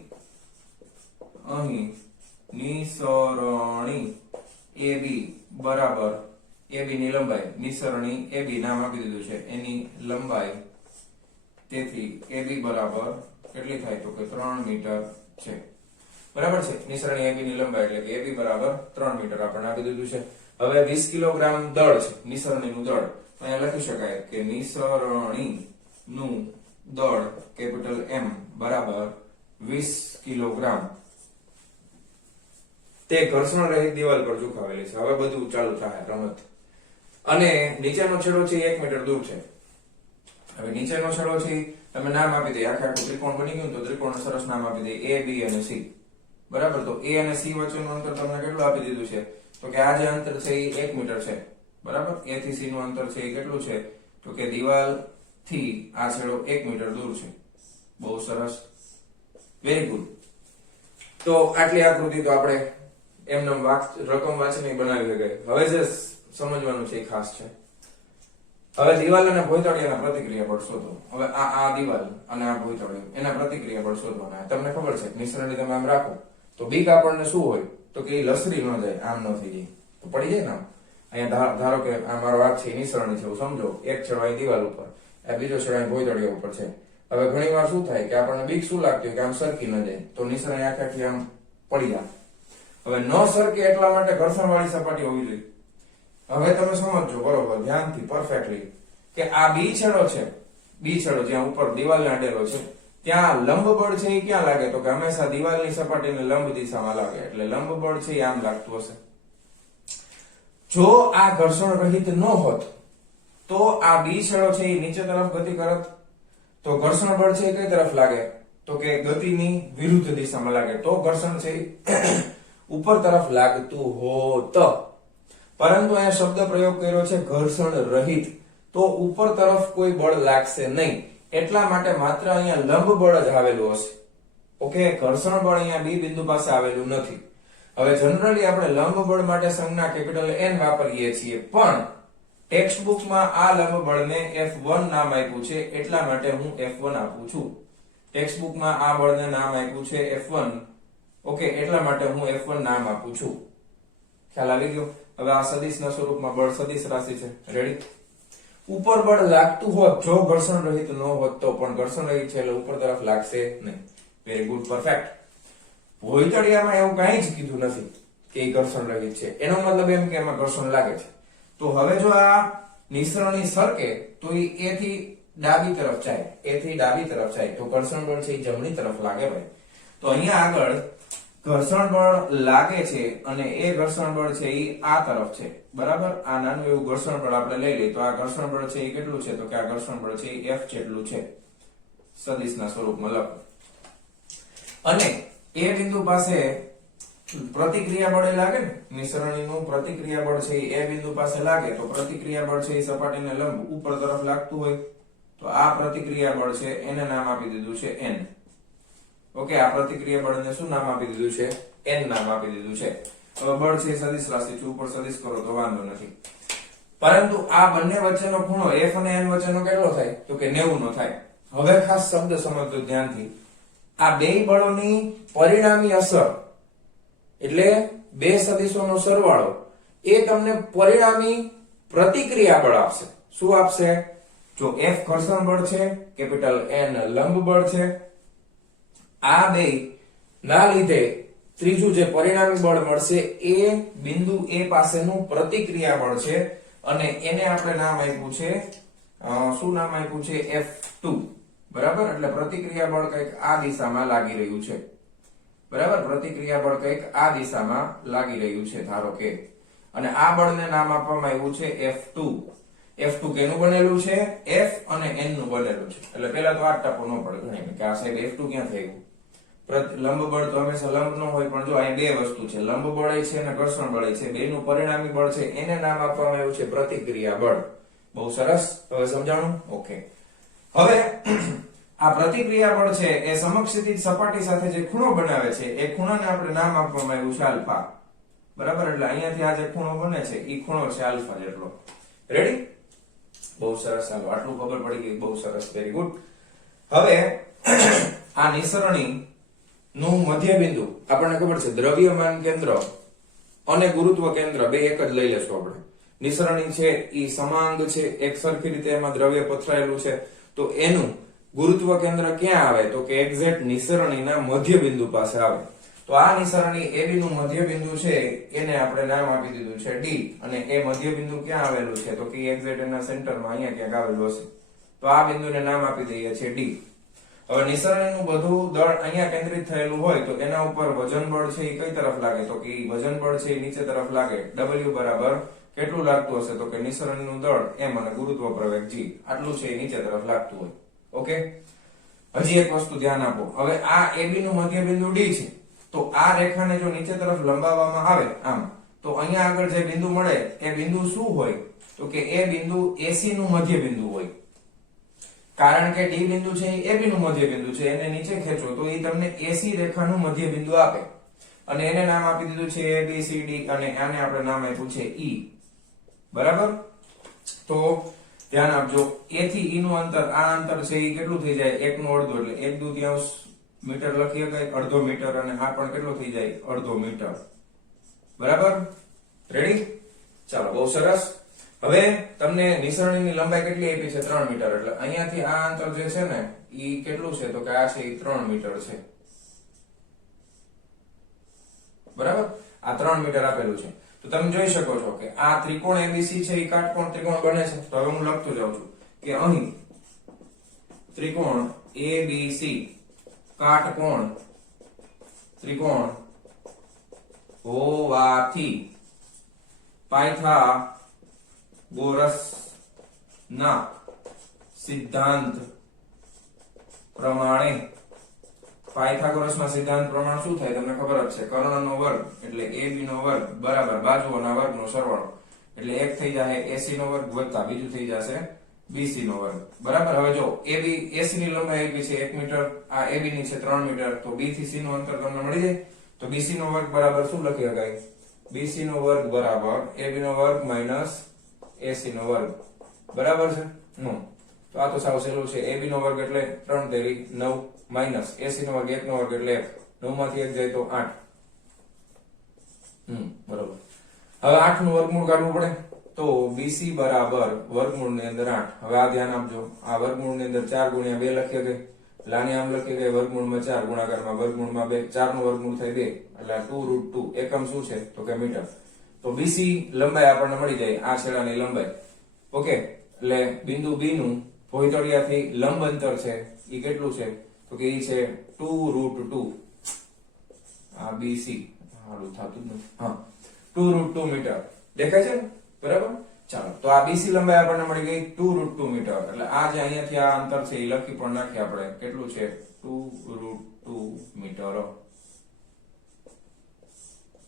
નિસરણી AB બરાબર AB ની લંબાઈ, નિસરણી AB નામ આપી દીધું છે, એની લંબાઈ, તેથી AB બરાબર કેટલી થાય તો કે 3 મીટર છે. બરાબર છે, નિસરણી AB ની લંબાઈ એટલે કે AB બરાબર 3 મીટર આપણને આપી દીધું છે. હવે 20 કિલોગ્રામ દળ છે નિસરણીનું દળ. અહીંયા લખી શકાય કે નિસરણીનું દળ કેપિટલ M બરાબર 20 કિલોગ્રામ. તે ઘર્ષણ રહિત દિવાલ પર ઝુકાવેલી છે. હવે બધું ચાલુ થાય રમત. અને નીચેનો છેડો છે 1 મીટર દૂર છે. હવે નીચેનો છેડો છે તમે નામ આપી દે, આખે આખું ત્રિકોણ બની ગયું તો ત્રિકોણનું સરસ નામ આપી દે A, B અને C. બરાબર, તો A અને C વચ્ચેનું અંતર તમને કેટલું આપી દીધું છે તો કે આ જે અંતર છે એ 1 મીટર છે. બરાબર, A થી C નું અંતર છે એ કેટલું છે તો કે દિવાલ થી આ છેડો 1 મીટર દૂર છે. બહુ સરસ, વેરી ગુડ. તો આટલી આકૃતિ તો આપણે એમને રકમ વાંચીને બનાવી ગઈ. હવે જે સમજવાનું છે એ ખાસ છે. હવે દિવાલ અને ભોયતળિયાના પ્રતિક્રિયા બળ શોધો. હવે આ દિવાલ અને આ ભોયતળિયું એના પ્રતિક્રિયા બળ શોધવાના. તમને ખબર છે નિસરણી તમે આમ રાખો તો બીક આપણને શું હોય તો કે એ લસરી ન જાય, આમ ન થઈ જાય તો પડી જાય ને આમ. અહીંયા ધારો કે આ મારો હાથ છે નિસરણી છે એવું સમજો, એક છેડો અહીં દિવાલ ઉપર, આ બીજો છેડો અહીં ભોયતળિયા ઉપર છે. હવે ઘણી વાર શું થાય કે આપણને બીક શું લાગતી હોય કે આમ સરકી ન જાય તો નિસરણી આખાથી આમ પડી જાય. હવે ન સરકે એટલા માટે ઘર્ષણ વાળી સપાટી હોવી જોઈએ. હવે તમે સમજો બરોબર ધ્યાનથી પરફેક્ટલી કે આ બી છેડો છે, બી છેડો જ્યાં ઉપર દિવાલને અડેલો છે ત્યાં લંબ બળ છે એ ક્યાં લાગે તો કે હંમેશા દિવાલની સપાટીને લંબ દિશામાં લાગે. એટલે લંબ બળ છે એ આમ લાગતું હશે. જો આ ઘર્ષણ રહિત ન હોત તો આ બી છેડો છે એ નીચે તરફ ગતિ કરત તો ઘર્ષણ બળ છે એ કઈ તરફ લાગે તો કે ગતિની વિરુદ્ધ દિશામાં લાગે. તો ઘર્ષણ છે ઉપર તરફ લાગતું હોત. પરંતુ અહીંયા શબ્દ પ્રયોગ કર્યો છે ઘર્ષણ રહિત, તો ઉપર તરફ કોઈ બળ લાગશે નહીં. એટલા માટે માત્ર અહીંયા લંબ બળ જ આવેલું હશે. ઓકે, ઘર્ષણ બળ અહીંયા બી બિંદુ પાસે આવેલું નથી. હવે જનરલી આપણે લંબ બળ માટે સંજ્ઞા કેપિટલ N વાપરીએ છીએ, પણ ટેક્સ્ટ બુકમાં આ લંબ બળને F1 નામ આપ્યું છે એટલા માટે હું F1 આપું છું. ટેક્સ્ટ બુકમાં આ બળને નામ આપ્યું છે F1. ઓકે, એટલા માટે હું F1 નામ આપું છું. ખ્યાલ આવી ગયો? હવે આ સદિશના સ્વરૂપમાં બળ સદિશ રાશિ છે. રેડી? ઉપર બળ લાગતું હોત જો ઘર્ષણ રહિત ન હોત તો, પણ ઘર્ષણ રહિત છે એટલે ઉપર તરફ લાગશે નહીં. Very good, perfect. ભોયતળિયામાં એવું કંઈ જ કીધું નથી. કે એ ઘર્ષણ રહિત છે, એનો મતલબ એમ કે એમાં ઘર્ષણ લાગે છે. તો હવે જો આ નિસરણી સરકે તો એ A થી ડાબી તરફ જાય, A થી ડાબી તરફ જાય તો ઘર્ષણ બળ છે એ જમણી તરફ લાગે ભાઈ. તો અહીંયા આગળ ઘર્ષણ બળ લાગે છે અને એ ઘર્ષણ બળ છે એ આ તરફ છે, બરાબર. આ નાનું એવું ઘર્ષણ બળ આપણે લઈ લઈએ તો આ ઘર્ષણ બળ છે એ કેટલું છે, તો કે આ ઘર્ષણ બળ છે એ F જેટલું છે, સદિશના સ્વરૂપમાં લખો. અને એ બિંદુ પાસે પ્રતિક્રિયા બળ લાગે ને, મિશ્રણીનું પ્રતિક્રિયા બળ છે એ બિંદુ પાસે લાગે તો પ્રતિક્રિયા બળ છે એ સપાટીને લંબ ઉપર તરફ લાગતું હોય તો આ પ્રતિક્રિયા બળ છે એને નામ આપી દીધું છે N. ઓકે, આ પ્રતિક્રિયા બળને શું નામ આપી દીધું છે? N નામ આપી દીધું છે. હવે બળ છે સદિશ રાશિ છે, ઉપર સદિશ કરો તો વાંધો નથી. પરંતુ આ બંને વચ્ચેનો ખૂણો F અને N વચ્ચેનો કેટલો થાય, તો કે 90 નો થાય. હવે ખાસ શબ્દ સમજજો ધ્યાનથી. આ બે બળોની પરિણામી અસર એટલે બે સદિશોનો સરવાળો એ તમને પરિણામી પ્રતિક્રિયા બળ આપશે. શું આપશે? જો F ઘર્ષણ બળ છે, કેપિટલ N લંબ બળ છે, આ બે ના લીધે ત્રીજું જે પરિણામી બળ મળશે એ બિંદુ A પાસેનું પ્રતિક્રિયા બળ છે અને એને આપણે નામ આપ્યું છે શું નામ આપ્યું છે? F2. બરાબર. એટલે પ્રતિક્રિયા બળ કંઈક આ દિશામાં લાગી રહ્યું છે, બરાબર. પ્રતિક્રિયા બળ કંઈક આ દિશામાં લાગી રહ્યું છે ધારો કે, અને આ બળને નામ આપવામાં આવ્યું છે F2. F2 કેનું બનેલું છે? F અને N નું બનેલું છે. એટલે પેલા તો આ ટપો ન પડે ઘણી કે આ સાહેબ F2 ક્યાં થઈ ગયું. લંબ બળ તો હંમેશા લંબ ન હોય, પણ જો અહીં બે વસ્તુ છે, લંબ બળ છે અને ઘર્ષણ બળ છે, બેનું પરિણામી બળ છે એને નામ આપવામાં આવ્યું છે પ્રતિક્રિયા બળ. બહુ સરસ. હવે સમજાણું? ઓકે. હવે આ પ્રતિક્રિયા બળ છે એ સમક્ષિતિજ સપાટી સાથે જે ખૂણો બનાવે છે એ ખૂણાને આપણે નામ આપવામાં આવ્યું છે આલ્ફા, બરાબર. એટલે અહીંયાથી આ જે ખૂણો બને છે એ ખૂણો છે આલ્ફા જેટલો. રેડી? બહુ સરસ. ચાલો આટલું ખબર પડી ગઈ. બહુ સરસ. Very good. હવે આ નિસરણી નું મધ્ય બિંદુ આપણને ખબર છે દ્રવ્યમાન કેન્દ્ર અને ગુરુત્વ કેન્દ્ર બે એક જ લઈ લેશું આપણે. નિસરણી છે એ સમાંગ છે, એક સરખી રીતે એમાં દ્રવ્ય પથરાયેલું છે, તો એનું ગુરુત્વ કેન્દ્ર ક્યાં આવે, તો કે એક્ઝેક્ટ નિસરણીના મધ્ય બિંદુ પાસે આવે. તો આ નિસરણી AB નું મધ્ય બિંદુ છે એને આપણે નામ આપી દીધું છે D, અને એ મધ્ય બિંદુ ક્યાં આવેલું છે, તો કે એક્ઝેક્ટ એના સેન્ટરમાં અહીંયા ક્યાંક આવેલું હશે. તો આ બિંદુને નામ આપી દઈએ છીએ D. હવે નિસરણીનું બધું દળ અહીંયા કેન્દ્રિત થયેલું હોય તો એના ઉપર વજન બળ છે એ કઈ તરફ લાગે, તો કે વજન બળ છે એ નીચે તરફ લાગે. W બરાબર કેટલું લાગતું હશે, તો કે નિસરણીનું દળ M અને ગુરુત્વ પ્રવેગ G આટલું છે એ નીચે તરફ લાગતું હોય. ઓકે. હજી એક વસ્તુ ધ્યાન આપો. હવે આ AB નું મધ્ય બિંદુ D છે, તો આ રેખાને જો નીચે તરફ લંબાવવામાં આવે આમ, તો અહીંયા આગળ જે બિંદુ મળે એ બિંદુ શું હોય, તો કે એ બિંદુ AC નું મધ્ય બિંદુ હોય. કારણ કે D બિંદુ છે એ AB નું મધ્ય બિંદુ છે, એને નીચે ખેંચો તો એ તમને AC રેખાનું મધ્ય બિંદુ આપે, અને એને નામ આપી દીધું છે ABCD, અને આને આપણે નામ આપ્યું છે E. બરાબર. તો ધ્યાન આપજો, A થી E નું અંતર, આ અંતર છે એ કેટલું થઈ જાય? 1 નું અડધું, એટલે 1/2 મીટર લખી શકાય, અડધો મીટર, અને આ પણ કેટલો થઈ જાય? અડધો મીટર. બરાબર. રેડી? ચાલો બહુ સરસ. હવે તમને નિસરણીની લંબાઈ કેટલી આપી છે? 3 મીટર. એટલે અહીંયાથી આ અંતર જે છે ને ઈ કેટલું છે, તો કે આ છે ઈ 3 મીટર છે. બરાબર. આ 3 મીટર આપેલું છે. તો તમે જોઈ શકો છો કે આ ત્રિકોણ ABC છે એ કાટકોણ ત્રિકોણ બને છે. તો હવે હું લખતો જાઉં છું કે અહીં ત્રિકોણ ABC કાટકોણ ત્રિકોણ હોવાથી પાયથાગોરસના સિદ્ધાંત પ્રમાણે, પાયથાગોરસના સિદ્ધાંત પ્રમાણે શું થાય તમને ખબર જ છે, કર્ણનો વર્ગ એટલે AB નો વર્ગ બરાબર બાજુઓના વર્ગનો સરવાળો, એટલે એક થઈ જશે AC નો વર્ગ વત્તા બીજું થઈ જશે BC નો વર્ગ. બરાબર. હવે જો AC ની લંબાઈ આપી છે 1 મીટર, આ AB ની છે 3 મીટર, તો B થી C નું અંતર તમને મળી જાય. તો BC નો વર્ગ બરાબર શું લખી શકાય? BC નો વર્ગ બરાબર AB નો વર્ગ માઈનસ AC નો વર્ગ. બરાબર છે? નો. તો આ તો સાવ સહેલું છે. AB નો વર્ગ એટલે 3 તેરી 9 માઈનસ AC નો વર્ગ 1 નો વર્ગ એટલે 1. 9 માંથી 1 જાય તો 8. બરાબર. હવે 8 નું વર્ગમૂળ કાઢવું પડે, તો BC બરાબર વર્ગમૂળ ની અંદર 8. હવે આ ધ્યાન આપજો, આ વર્ગમૂળ ની અંદર 4 ગુણ્યા 2 લખીએ કે એટલે આને આમ લખી કે વર્ગમૂળમાં 4 ગુણાકારમાં વર્ગમૂળમાં 2 4 નું વર્ગમૂળ થાય 2 એટલે 2√2 એકમ શું છે તો કે મીટર. તો બીસી લંબાઈ આપણને મળી જાય આ છેડાની લંબાઈ. ઓકે, એટલે બિંદુ બી નું ભોયતળિયાથી લંબ અંતર છે એ કેટલું છે તો કે એ છે 2√2. આ બીસી હાલું થતું નથી. હા, 2√2 મીટર દેખાય છે ને, બરાબર. ચાલો, તો આ બીસી લંબાઈ આપણને મળી ગઈ 2√2 મીટર. એટલે આ જે અહીંયાથી આ અંતર છે એ લખી પણ નાખીએ આપણે કેટલું છે 2√2 મીટર.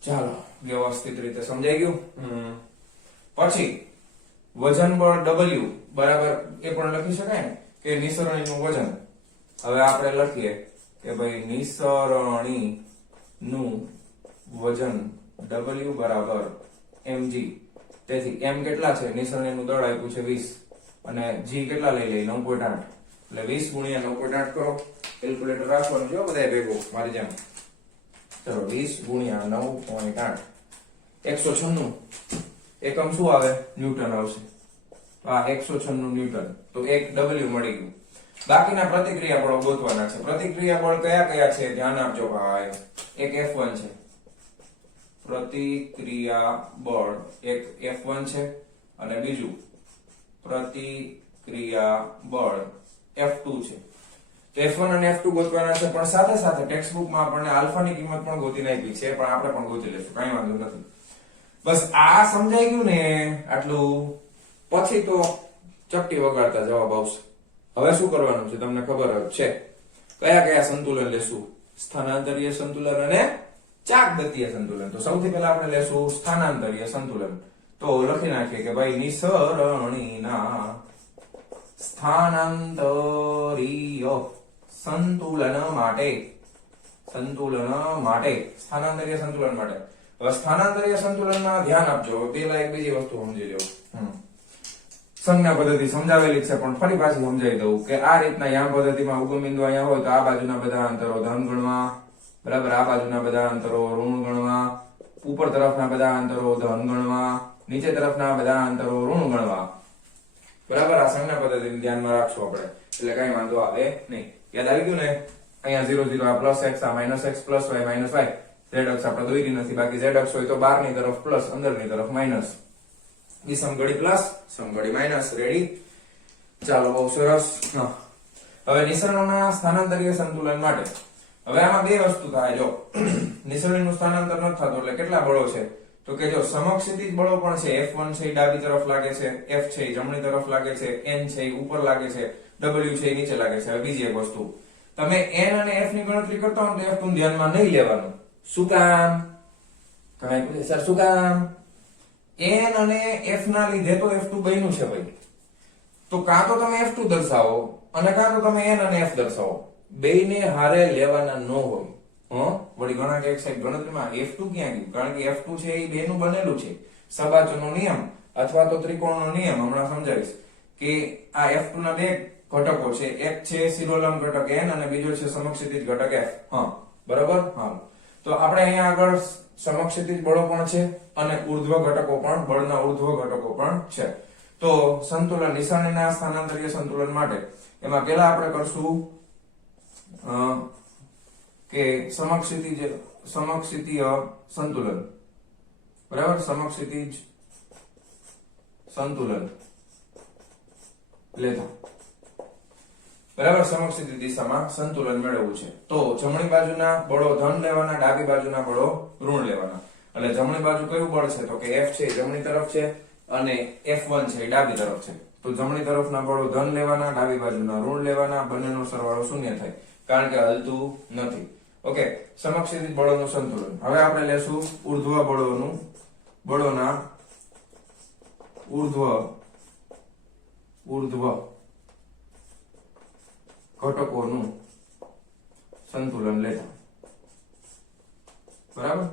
ચાલો, વ્યવસ્થિત રીતે સમજાઈ ગયું. પછી વજન બળ W બરાબર એ પણ લખી શકાય ને કે નિસરણીનું વજન. હવે આપણે લખીએ કે ભાઈ નિસરણી નું વજન W બરાબર mg. તેથી m કેટલા છે નિસરણીનું દળ આપ્યું છે 20 અને g કેટલા લઈ લઈએ 9.8. એટલે 20 ગુણ્યા 9.8 કરો. કેલ્ક્યુલેટર રાખવાનું જો બધાય ભેગું મારી જેમ. ચલો 20 ગુણ્યા 9.8 196 એકમ શું આવે ન્યૂટન આવશે. આ 196 ન્યૂટન. તો એક W મળી ગયું. બાકીના પ્રતિક્રિયા બળો ગોતવાના છે. પ્રતિક્રિયા બળ કયા કયા છે ધ્યાન આપજો ભાઈ. એક F1 છે પ્રતિક્રિયા બળ, એક F1 છે અને બીજું પ્રતિક્રિયા બળ F2 છે. તો F1 અને F2 ગોતવાના છે, પણ સાથે સાથે ટેક્સ્ટ બુકમાં આપણને આલ્ફાની કિંમત પણ ગોતી નાખી છે, પણ આપણે પણ ગોતી લઈશું, કઈ વાંધો નથી. બસ આ સમજાઈ ગયું ને આટલું. પછી તો ચપટી વગાડતા જવાબ આવશે. હવે શું કરવાનું છે તમને ખબર જ છે. કયા કયા સંતુલન લેશું? સ્થાનાંતરીય સંતુલન અને ચાકગતીય સંતુલન. તો સૌથી પહેલા આપણે લેશું સ્થાનાંતરીય સંતુલન. તો લખી નાખીએ કે ભાઈ નિસરણીના સ્થાનાંતરીય સંતુલન માટે સ્થાનાંતરીય સંતુલન માટે. હવે સ્થાનાંતરીય સંતુલનમાં ધ્યાન આપજો. પેલા એક બીજી વસ્તુ સમજી લો. સંજ્ઞા પદ્ધતિ સમજાવેલી છે, પણ ફરી પાછી સમજાવી દઉં કે આ રીતના યામ પદ્ધતિમાં ઉગમ બિંદુ અહીંયા હોય તો આ બાજુના બધા અંતરો ધન ગણવા, બરાબર. આ બાજુના બધા અંતરો ઋણ ગણવા, ઉપર તરફના બધા અંતરો ધન ગણવા, નીચે તરફના બધા અંતરો ઋણ ગણવા, બરાબર. આ સંજ્ઞા પદ્ધતિને ધ્યાનમાં રાખશું આપણે, એટલે કઈ વાંધો આવે નહીં. યાદ આવી ગયું ને? અહીંયા 0 0 આ પ્લસ x, આ minus x, plus y minus y. z અક્ષ આપણે દોરી નથી, બાકી z અક્ષ હોય તો બહારની તરફ પ્લસ, અંદરની તરફ માઇનસ. ઈ સમઘડી પ્લસ, સમઘડી માઇનસ. રેડી? ચાલો, બહુ સરસ. હવે નિસરણના સ્થાનાંતરીય સંતુલન માટે હવે આમાં બે વસ્તુ થાય. જો નિસરણીનું સ્થાનાંતર નથી થતું એટલે કેટલા બળો છે તો કે જો સમક્ષિતિજ બળો પણ છે. F1 છે એ ડાબી તરફ લાગે છે, F છે એ જમણી તરફ લાગે છે, N છે એ ઉપર લાગે છે, W છે એ નીચે લાગે છે. હવે બીજી એક વસ્તુ, તમે N અને F ની ગણતરી કરતા હો તો F2 ધ્યાનમાં નહીં લેવાનું. શું કામ? તમે પૂછે સર શું કામ? N અને F ના લીધે તો F2 બન્યું છે ભાઈ. તો કાં તો તમે F2 દર્શાવો અને કાં તો તમે N અને F દર્શાવો. બેયને હારે લેવાના ન હોય. વળી ઘણા કે સાહેબ ગણતરીમાં F2 ક્યાં ગયું? કારણ કે F2 છે એ બેનું બનેલું છે. સબાચોનો નિયમ અથવા તો ત્રિકોણનો નિયમ હમણાં સમજાવીશ કે આ F2 ના બે ઘટકો છે. એક છે શિરોલંબ ઘટક N અને બીજો છે સમક્ષિતિજ ઘટક F. બરાબર. તો આપણે અહીંયા આગળ સમક્ષિતિજ બળો પણ છે અને ઉર્ધ્વ ઘટકો પણ, બળના ઉર્ધ્વ ઘટકો પણ છે. તો સંતુલન નિસરણીના સ્થાનાંતરીય સંતુલન માટે એમાં પહેલા આપણે કરશું કે સમક્ષિતિય સંતુલન, બરાબર. સમક્ષિતિજ સંતુલન લેતા, બરાબર. સમક્ષિતિજ દિશામાં સંતુલન મેળવવું છે. તો જમણી બાજુના બળો ધન લેવાના, ડાબી બાજુના બળો ઋણ લેવાના. એટલે જમણી બાજુ કયું બળ છે તો કે F છે જમણી તરફ છે અને F1 છે ડાબી તરફ છે. તો જમણી તરફના બળો ધન લેવાના, ડાબી બાજુના ઋણ લેવાના. બંનેનો સરવાળો શૂન્ય થાય કારણ કે હલતું નથી. ઓકે, સમક્ષિતિજ બળોનું સંતુલન. હવે આપણે લેશું ઉર્ધ્વ બળોના ઉર્ધ્વ ઘટકોનું સંતુલન લેતા, બરાબર.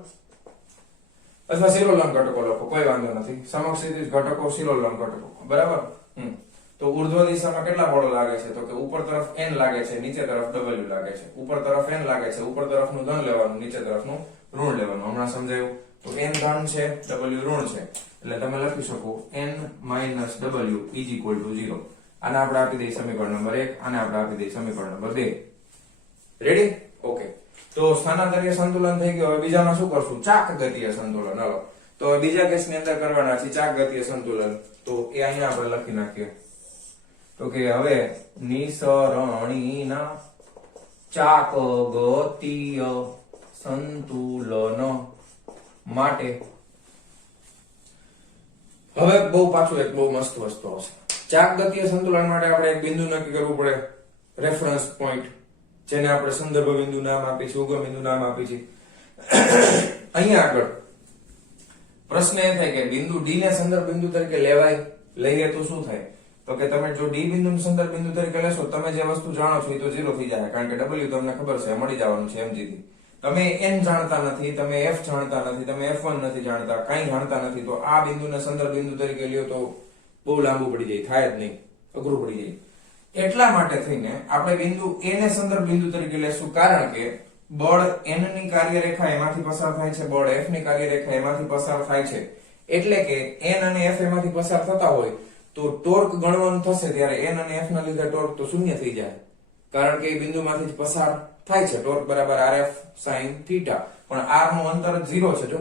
અથવા શિરોલંબ ઘટકો લખો, કોઈ વાંધો નથી. સમક્ષિતિજ ઘટકો, શિરોલંબ ઘટકો, બરાબર. તો ઉર્ધ્વ દિશામાં કેટલા બળો લાગે છે તો કે ઉપર તરફ N લાગે છે, નીચે તરફ W લાગે છે. ઉપર તરફ N લાગે છે, ઉપર તરફનું ધન લેવાનું, નીચે તરફનું ઋણ લેવાનું. હમણાં સમજાયું. તો N ધન છે, W ઋણ છે, એટલે તમે લખી શકો N - W = 0. આને આપણે આપી દઈએ સમીકરણ નંબર 1, આને આપણે આપી દઈએ સમીકરણ નંબર 2. રેડી? ઓકે. તો સ્થાનાંતરીય સંતુલન થઈ ગયું. હવે બીજામાં શું કરશું? ચાક ગતીય સંતુલન. હાલો, તો હવે બીજા કેસની અંદર કરવાના છે ચાક ગતીય સંતુલન. તો એ અહીંયા આપણે લખી નાખીએ. તો કે હવે નિસરણીના ચાક ગતીય સંતુલન માટે હવે પાછું એક બહુ મસ્ત વસ્તુ આવશે. ચાક ગતીય સંતુલન માટે આપણે એક બિંદુ નક્કી કરવું પડે, રેફરન્સ પોઈન્ટ, જેને આપણે સંદર્ભ બિંદુ નામ આપી છે, ઉગમ બિંદુ નામ આપી છે. અહીંયા આગળ પ્રશ્ન એ થાય કે બિંદુ ડી ને સંદર્ભ બિંદુ તરીકે લેવાય, લઈએ તો શું થાય? તો કે તમે જો ડી બિંદુને સંદર્ભ બિંદુ તરીકે લેશો, તમે જે વસ્તુ જાણો છો એ તો 0 થઈ જાય, કારણ કે W તમને ખબર છે મળી જવાનું છે mg થી. તમે n જાણતા નથી, તમે f જાણતા નથી, તમે f1 નથી જાણતા, કાંઈ જાણતા નથી, તો આ બિંદુને સંદર્ભ બિંદુ તરીકે લ્યો તો બહુ લાંબુ પડી જાય, થાય જ નહીં, અઘરું પડી જાય. એટલા માટે થઈને આપણે બિંદુ A ને સંદર્ભ બિંદુ તરીકે લેશું, કારણ કે બળ n ની કાર્યરેખા એમાંથી પસાર થાય છે, બળ f ની કાર્યરેખા એમાંથી પસાર થાય છે. એટલે કે n અને f એમાંથી પસાર થતા હોય તો ટોર્ક ગણવાનું થશે ત્યારે n અને f ના લીધે ટોર્ક તો શૂન્ય થઈ જાય, કારણ કે એ બિંદુમાંથી જ પસાર થાય છે. ટોર્ક બરાબર rf sin θ, પણ r નું અંતર 0 છે જો,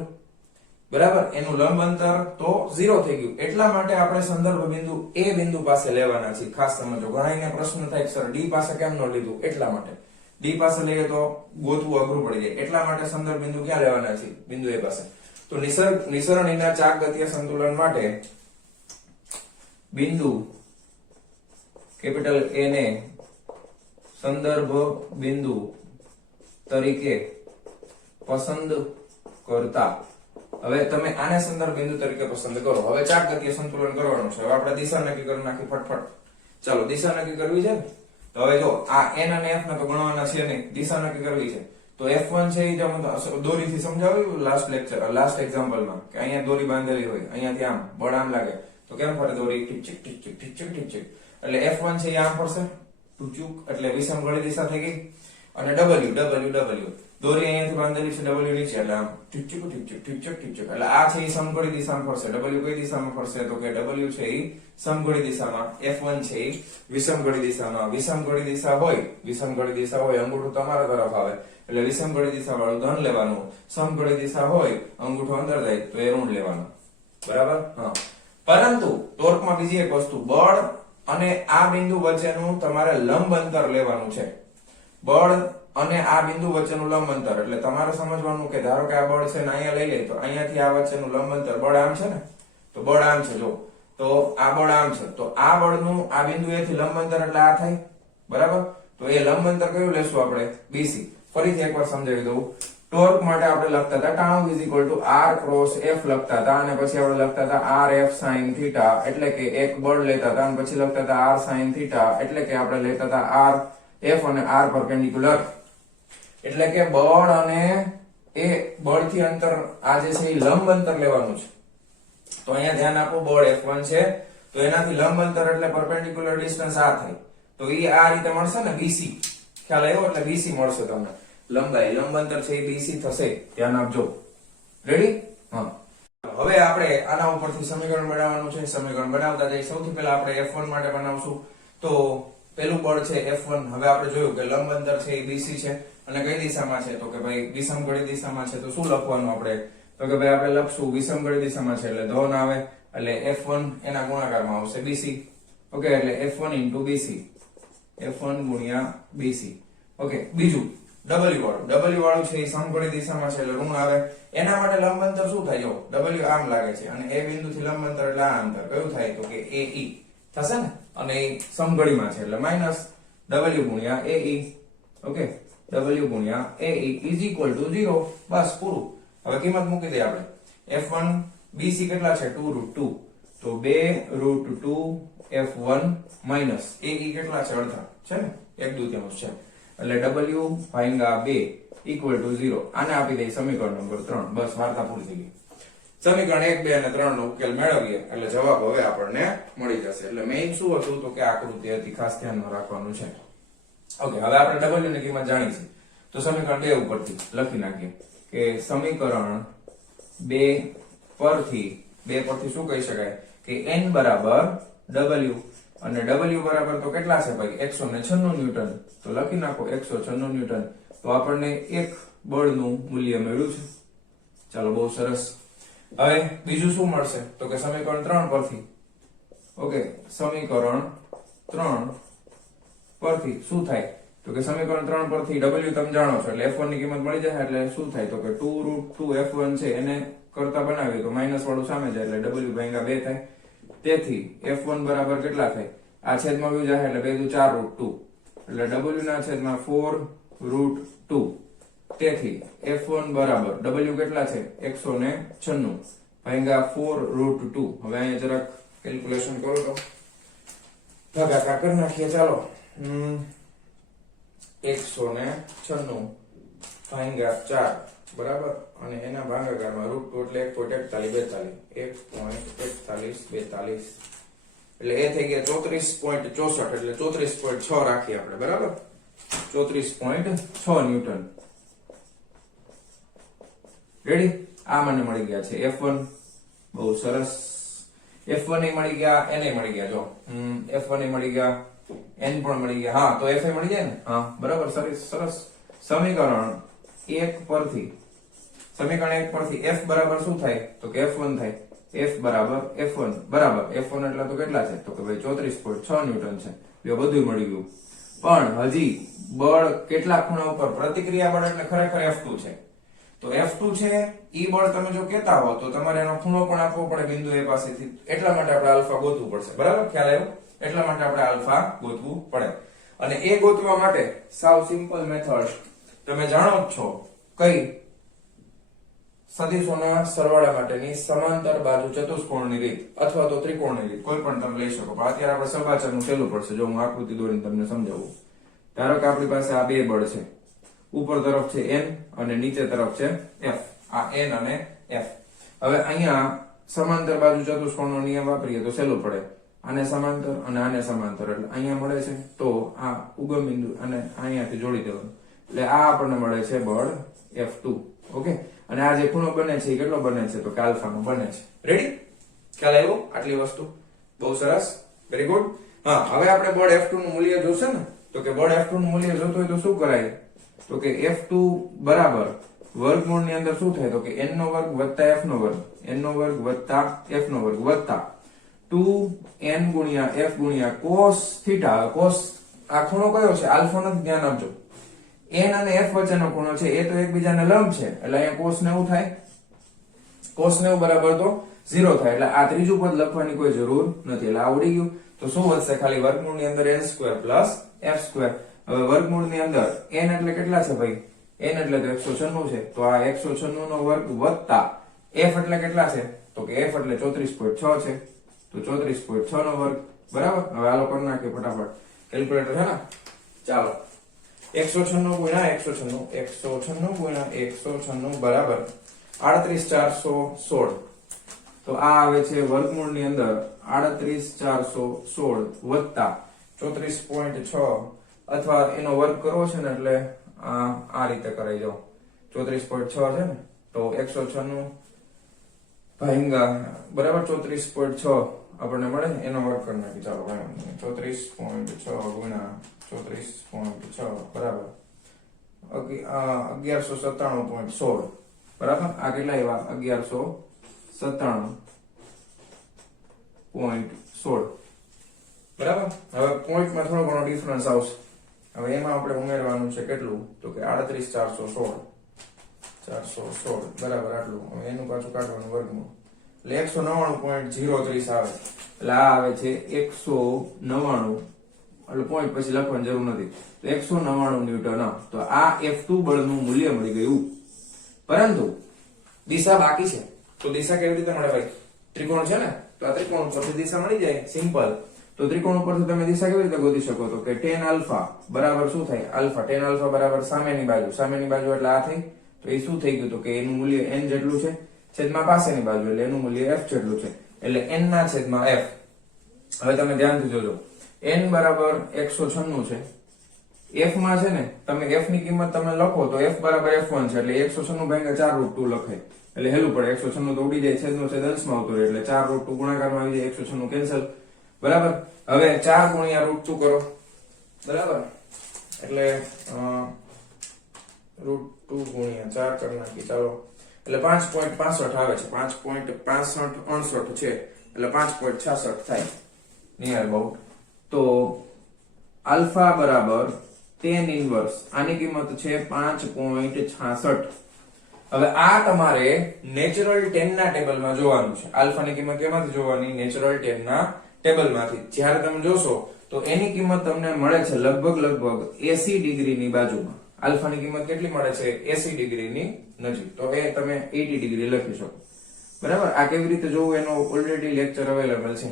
બરાબર, એનું લંબ અંતર તો 0 થઈ ગયું. એટલા માટે આપણે સંદર્ભ બિંદુ A બિંદુ પાસે લેવાના છે. ખાસ સમજો, ઘણાઈને પ્રશ્ન થાય સર D પાસે કેમ ન લીધું? એટલા માટે D પાસે લઈએ તો ગોતવું અઘરું પડી જાય, એટલા માટે સંદર્ભ બિંદુ ક્યાં લેવાના છે? બિંદુ A પાસે. તો નિસરણીના ચાક ગતીય સંતુલન માટે બિંદુ કેપિટલ A ને સંદર્ભ બિંદુ તરીકે પસંદ કરતા, હવે તમે આને સંદર્ભ બિંદુ તરીકે પસંદ કરો. હવે ચાક ગતીય સંતુલન કરવાનું છે. હવે આપણે દિશા નક્કી કરી નાખી ફટફટ. ચાલો, દિશા નક્કી કરવી છે ને, તો હવે જો આ n અને f ને તો ગણવાના છે નહીં, દિશા નક્કી કરવી છે. તો f1 છે એ દોરીથી સમજાવ્યું લાસ્ટ એક્ઝામ્પલમાં કે અહીંયા દોરી બાંધેલી હોય, અહીંયાથી આમ બળ આમ લાગે તો કેમ ફરે દોરી? ઠીક ઠીક ઠીક ઠીક ઠીક ઠીક ઠીક. એટલે f1 છે એ આમ ફરશે, ટૂચુક, એટલે વિષમ ઘડી દિશા થઈ ગઈ. અને w દોરી અહીંયાથી બાંધેલી છે, w નીચે, એટલે આમ ઠીક ઠીક ઠીક ઠીક ઠીક ઠીક ઠીક. એટલે આ છે એ સમઘડી દિશામાં ફરશે. w કઈ દિશામાં ફરશે? તો કે w છે એ સમઘડી દિશામાં, f1 છે એ વિષમ ઘડી દિશામાં. વિષમ ઘડી દિશા હોય, અંગૂઠો તમારા તરફ આવે એટલે વિષમ ઘડી દિશા વાળું ધન લેવાનું, સમઘડી દિશા હોય અંગૂઠો અંદર જાય તો એ ઋણ લેવાનું, બરાબર? હા. પરંતુ ટોર્કમાં બીજી એક વસ્તુ, બળ અને આ બિંદુ વચ્ચેનું તમારે લંબ અંતર લેવાનું છે. બળ અને આ બિંદુ વચ્ચેનું લંબ અંતર, એટલે તમારે સમજવાનું કે ધારો કે આ બળ છે ને અહીંયા લઈ લે, તો અહીંયાથી આ વચ્ચેનું લંબ અંતર, બળ આમ છે ને, તો બળ આમ છે જો, તો આ બળ આમ છે, તો આ બળનું આ બિંદુ એથી લંબ અંતર એટલે આ થાય, બરાબર? તો એ લંબ અંતર કયું લેશું આપણે? BC. ફરીથી એકવાર સમજાવી દઉં. ટોર્ક માટે આપણે લખતા હતા tau is equal to r cross f લખતા હતા, અને પછી આપણે લખતા હતા rf sin θ, એટલે કે એક બળ લેતા હતા, અને પછી લખતા હતા r sin θ, એટલે કે આપણે લેતા હતા r f અને r પરપેન્ડિક્યુલર, એટલે કે બળ અને એ બળથી અંતર આ જે છે એ લંબ અંતર લેવાનું છે. તો અહીંયા ધ્યાન આપો, બળ f1 છે તો એનાથી લંબ અંતર એટલે પરપેન્ડિક્યુલર ડિસ્ટન્સ આ થાય, તો એ આ રીતે મળશે ને, BC. ખ્યાલ આવ્યો? એટલે BC મળશે તમને. લંબાઈ, લંબ અંતર છે એ BC થશે, ધ્યાન આપજો. રેડી? હા. હવે આપણે આના ઉપરથી સમીકરણ બનાવવાનું છે. સમીકરણ બનાવતા જઈએ. સૌથી પહેલા આપણે f1 માટે બનાવશું. તો પેલું બળ છે f1. હવે આપણે જોયું કે લંબ અંતર છે એ BC છે, અને કઈ દિશામાં છે? તો કે ભાઈ વિષમ ઘડી દિશામાં છે. તો શું લખવાનું આપણે? તો કે ભાઈ આપણે લખશું વિષમ ઘડી દિશામાં છે એટલે ધન આવે, એટલે f1 એના ગુણાકારમાં આવશે BC. ઓકે, એટલે f1 into BC, f1 ગુણ્યા BC. ઓકે, બીજું w વાળું છે એ સમઘડી દિશામાં છે એટલે ઋણ આવે. એના માટે લંબ અંતર શું થાય? જો w આમ લાગે છે અને એ બિંદુથી લંબ અંતર એટલે આ અંતર કયું થાય? તો કે AE થશે ને, અને એ સમઘડીમાં છે એટલે માઈનસ w ગુણ્યા AE. ઓકે, w ગુણ્યા AE ઇઝ ઇક્વલ ટુ 0. બસ પૂરું. હવે કિંમત મૂકી દઈએ આપણે. f1 BC કેટલા છે? 2√2. તો 2√2 f1 માઈનસ AE કેટલા છે? અડધા છે ને, 1/2 છે, એટલે w ભાગ્યા 2 ઇક્વલ ટુ 0. આને આપી દઈએ સમીકરણ નંબર 3. બસ વાર્તા પૂરી થઈ ગઈ. સમીકરણ 1, 2 અને 3 નો ઉકેલ મેળવીએ એટલે જવાબ હવે આપણને મળી જશે. એટલે મેઇન શું હતું? તો કે આકૃતિ હતી, ખાસ ધ્યાનમાં રાખવાનું છે. ઓકે, હવે આપણે w ની કિંમત જાણી છે, તો સમીકરણ 2 ઉપરથી લખી નાખીએ કે સમીકરણ 2 પરથી શું કહી શકાય કે n બરાબર w. અને W બરાબર તો કેટલા છે ભાઈ 196 ન્યૂટન. તો લખી નાખો 196 ન્યૂટન. તો આપણને એક બળનું મૂલ્ય મળ્યું છે. ચાલો બહુ સરસ. હવે બીજું શું મળશે તો કે સમીકરણ 3 પરથી ઓકે સમીકરણ 3 પરથી શું થાય તો કે સમીકરણ 3 પરથી W તમે જાણો છો એટલે F1 ની કિંમત મળી જાય એટલે શું થાય તો કે 2√2 F1 છે એને કરતા બનાવીએ તો માઈનસ વાળું સામે જાય એટલે W ભાગ્યા 2 થાય. તેથી F1 બરાબર કેટલા થાય આ છેદમાં વયું જાય એટલે 2 * 4√2 એટલે W ના છેદમાં 4√2. તેથી F1 બરાબર W કેટલા છે 196 ભાગ્યા 4√2. હવે અહીંયા જરાક કેલ્ક્યુલેશન કરો તો ભાગાકાર કરી નાખીએ. ચાલો 196 ભાગ્યા 4 બરાબર અને એના ભાગાકારમાં √2 એટલે 1.4142 એટલે એ થઈ ગયા 34.64 એટલે 34.6 રાખીએ આપણે બરાબર 34.6 ન્યૂટન. રેડી. આ મને મળી ગયા છે F1. બહુ સરસ. F1 એ મળી ગયા N એ મળી ગયા. જો F1 એ મળી ગયા N પણ મળી ગયા. હા તો F એ મળી જાય ને. હા બરાબર સરસ. સમીકરણ 1 પરથી F બરાબર શું થાય તો કે F1 થાય. F બરાબર F1 બરાબર F1 એટલે તો કેટલા છે તો કે ભાઈ 34.6 ન્યૂટન છે. એ બધું મળી ગયું. પણ હજી બળ કેટલા ખૂણા ઉપર પ્રતિક્રિયા બળ એટલે ખરેખર F2 છે. તો F2 છે ઈ બળ તમે જો કહેતા હો તો તમારે એનો ખૂણો પણ આપવો પડે બિંદુ A પાસેથી. એટલા માટે આપણે આલ્ફા ગોતવું પડશે. બરાબર ખ્યાલ આવ્યો. એટલા માટે આપણે આલ્ફા ગોતવું પડે. અને એ ગોતવા માટે સાવ સિમ્પલ મેથડ તમે જાણો જ છો કઈ સદિશોના સરવાળા માટેની સમાંતર બાજુ ચતુષ્કોણની રીત અથવા તો ત્રિકોણની રીત કોઈ પણ તમે લઈ શકો. પણ અત્યારે આપણે સબાચારનું સહેલું પડશે. જો હું આકૃતિ દોરીને તમને સમજાવું. ધારો કે આપણી પાસે આ બે બળ છે. ઉપર તરફ છે N અને નીચે તરફ છે F. આ N અને F. હવે અહીંયા સમાંતર બાજુ ચતુષ્કોણનો નિયમ વાપરીએ તો સહેલું પડે. આને સમાંતર અને આને સમાંતર એટલે અહીંયા મળે છે તો આ ઉગમ બિંદુ અને અહીંયાથી જોડી દેવાનું એટલે આ આપણને મળે છે બળ F2. ઓકે. અને આ જે ખૂણો બને છે એ કેટલો બને છે તો કે આલ્ફા નો બને છે. રેડી. ખ્યાલ આવ્યો આટલી વસ્તુ. બહુ સરસ. Very good. હા હવે આપણે બળ F2 નું મૂલ્ય જોશે ને તો કે બળ F2 નું મૂલ્ય જોતું હોય તો શું કરાય તો કે F2 બરાબર વર્ગમૂળ ની અંદર શું થાય તો કે n નો વર્ગ વત્તા f નો વર્ગ n નો વર્ગ વત્તા f નો વર્ગ વત્તા 2n ગુણ્યા f ગુણ્યા cos થીટા. cos આ ખૂણો કયો છે આલ્ફા નો ધ્યાન આપજો. n અને f વચ્ચેનો ખૂણો છે એ તો એકબીજાને લંબ છે એટલે અહીંયા cos 90 થાય. cos 90 બરાબર તો 0 થાય એટલે આ ત્રીજું પદ લખવાની કોઈ જરૂર નથી. એટલે આ ઉડી ગયું. તો શું વધશે ખાલી વર્ગમૂળ ની અંદર n² + f². હવે વર્ગમૂળ ની અંદર n એટલે કેટલા છે ભાઈ n એટલે તો 196 છે. તો આ 196 નો વર્ગ વત્તા f એટલે કેટલા છે તો કે f એટલે 34.6 છે. તો 34.6 નો વર્ગ બરાબર. હવે આલો કરી નાખીએ ફટાફટ. કેલ્ક્યુલેટર છે ને. ચાલો 196 ગુણ્યા 196 બરાબર 38416. તો આ આવે છે વર્ગમૂળ ની અંદર 38416 વત્તા 34.6 અથવા એનો વર્ગ કરવો છે ને એટલે આ રીતે કરાઈ જાઓ. 34.6 છે ને તો 196 ભાગ્યા બરાબર 34.6 આપણને મળે એનો વર્ગ કરી નાખી. ચાલો 34.6 ગુણ્યા 34.6 બરાબર 1197.16 બરાબર. આ કેટલા આવ્યા 1197.16 બરાબર. હવે પોઈન્ટમાં થોડો ઘણો ડિફરન્સ આવશે. હવે એમાં આપણે ઉમેરવાનું છે કેટલું તો કે 38416 બરાબર આટલું. હવે એનું પાછું કાઢવાનું વર્ગમૂળ એટલે 199.03 આવે. એટલે આ આવે છે 199 એટલે પોઈન્ટ પછી લખવાની જરૂર નથી. તો 199 ન્યૂટન. તો આ F2 બળનું મૂલ્ય મળી ગયું. પરંતુ દિશા બાકી છે. તો દિશા કેવી રીતે મળે ભાઈ ત્રિકોણ છે ને તો આ ત્રિકોણ ઉપરથી દિશા મળી જાય સિમ્પલ. તો ત્રિકોણ ઉપરથી તમે દિશા કેવી રીતે ગોતી શકો તો કે tan આલ્ફા બરાબર શું થાય આલ્ફા. tan આલ્ફા બરાબર સામેની બાજુ એટલે આ થઈ. તો એ શું થઈ ગયું તો કે એનું મૂલ્ય n જેટલું છે છેદમાં પાસેની બાજુ એટલે એનું મૂલ્ય f જેટલું છે એટલે n ના છેદમાં f. હવે તમે ધ્યાનથી જોજો n બરાબર 196 છે. f માં છે ને તમે f ની કિંમત તમે લખો તો f બરાબર f1 છે એટલે 196 ભાગ્યા 4√2 લખાય એટલે હેલું પડે. 196 તો ઉડી જાય છેદનો છેદ અંશમાં આવતો રહે એટલે 4√2 ગુણાકારમાં આવી જાય 196 કેન્સલ. બરાબર. હવે 4 ગુણ્યા √2 કરો, બરાબર, એટલે √2 ગુણ્યા 4 કરી નાખી, ચાલો, એટલે 5.65 આવે છે, 5.65 છે, એટલે 5.66 થાય નિયર અબાઉટ. તો આલ્ફા બરાબર tan ઇન્વર્સ, આની કિંમત છે 5.66. હવે આ તમારે નેચરલ tan ના ટેબલમાં જોવાનું છે. આલ્ફા ની કિંમત કેમાંથી જોવાની? નેચરલ tan ના ટેબલમાંથી. જ્યારે તમે જોશો તો એની કિંમત તમને મળે છે લગભગ 80 ડિગ્રીની બાજુમાં. આલ્ફા ની કિંમત કેટલી મળે છે? 80 ડિગ્રીની નજીક. તો એ તમે 80 ડિગ્રી લખી શકો, બરાબર. આ કેવી રીતે જોવું એનો ઓલરેડી લેક્ચર અવેલેબલ છે.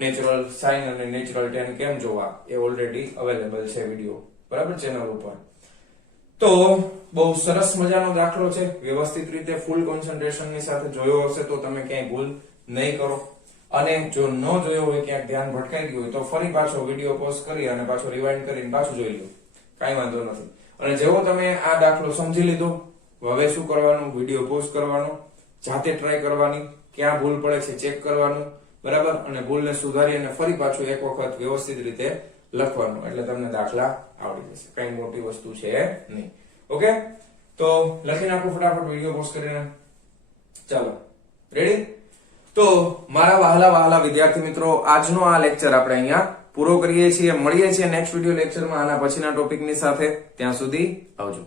નેચરલ સાઇન અને નેચરલ tan કેમ જોવા એ ઓલરેડી અવેલેબલ છે વિડિયો, બરાબર, ચેનલ ઉપર. તો બહુ સરસ મજાનો દાખલો છે, વ્યવસ્થિત રીતે ફૂલ કોન્સન્ટ્રેશન ની સાથે જોયો હશે તો તમે ક્યાંય ભૂલ નહીં કરો. અને જો ન જોયો હોય, ક્યાંક ધ્યાન ભટકાઈ ગયું હોય તો ફરી પાછો વિડિયો પોઝ કરી અને પાછો રિવાઇન્ડ કરીને પાછું જોઈ લો, કાંઈ વાંધો નથી. અને જેવો તમે આ દાખલો સમજી લીધો, હવે શું કરવાનું? વિડિયો પોઝ કરવાનો, જાતે ટ્રાય કરવાની, ક્યાં ભૂલ પડે છે ચેક કરવાનું, બરાબર, અને ભૂલને સુધારી અને ફરી પાછું એક વખત વ્યવસ્થિત રીતે લખવાનું, એટલે તમને દાખલા આવડી જશે. કઈ મોટી વસ્તુ છે નહીં. ઓકે, તો લખી નાખો ફટાફટ વિડિયો પોઝ કરીને. ચાલો, રેડી? તો મારા વહાલા વિદ્યાર્થી મિત્રો, આજનો આ લેક્ચર આપણે અહીંયા પૂરો કરીએ છીએ. મળીએ છીએ નેક્સ્ટ વિડિયો લેક્ચરમાં આના પછીના ટોપિકની સાથે. ત્યાં સુધી આવજો.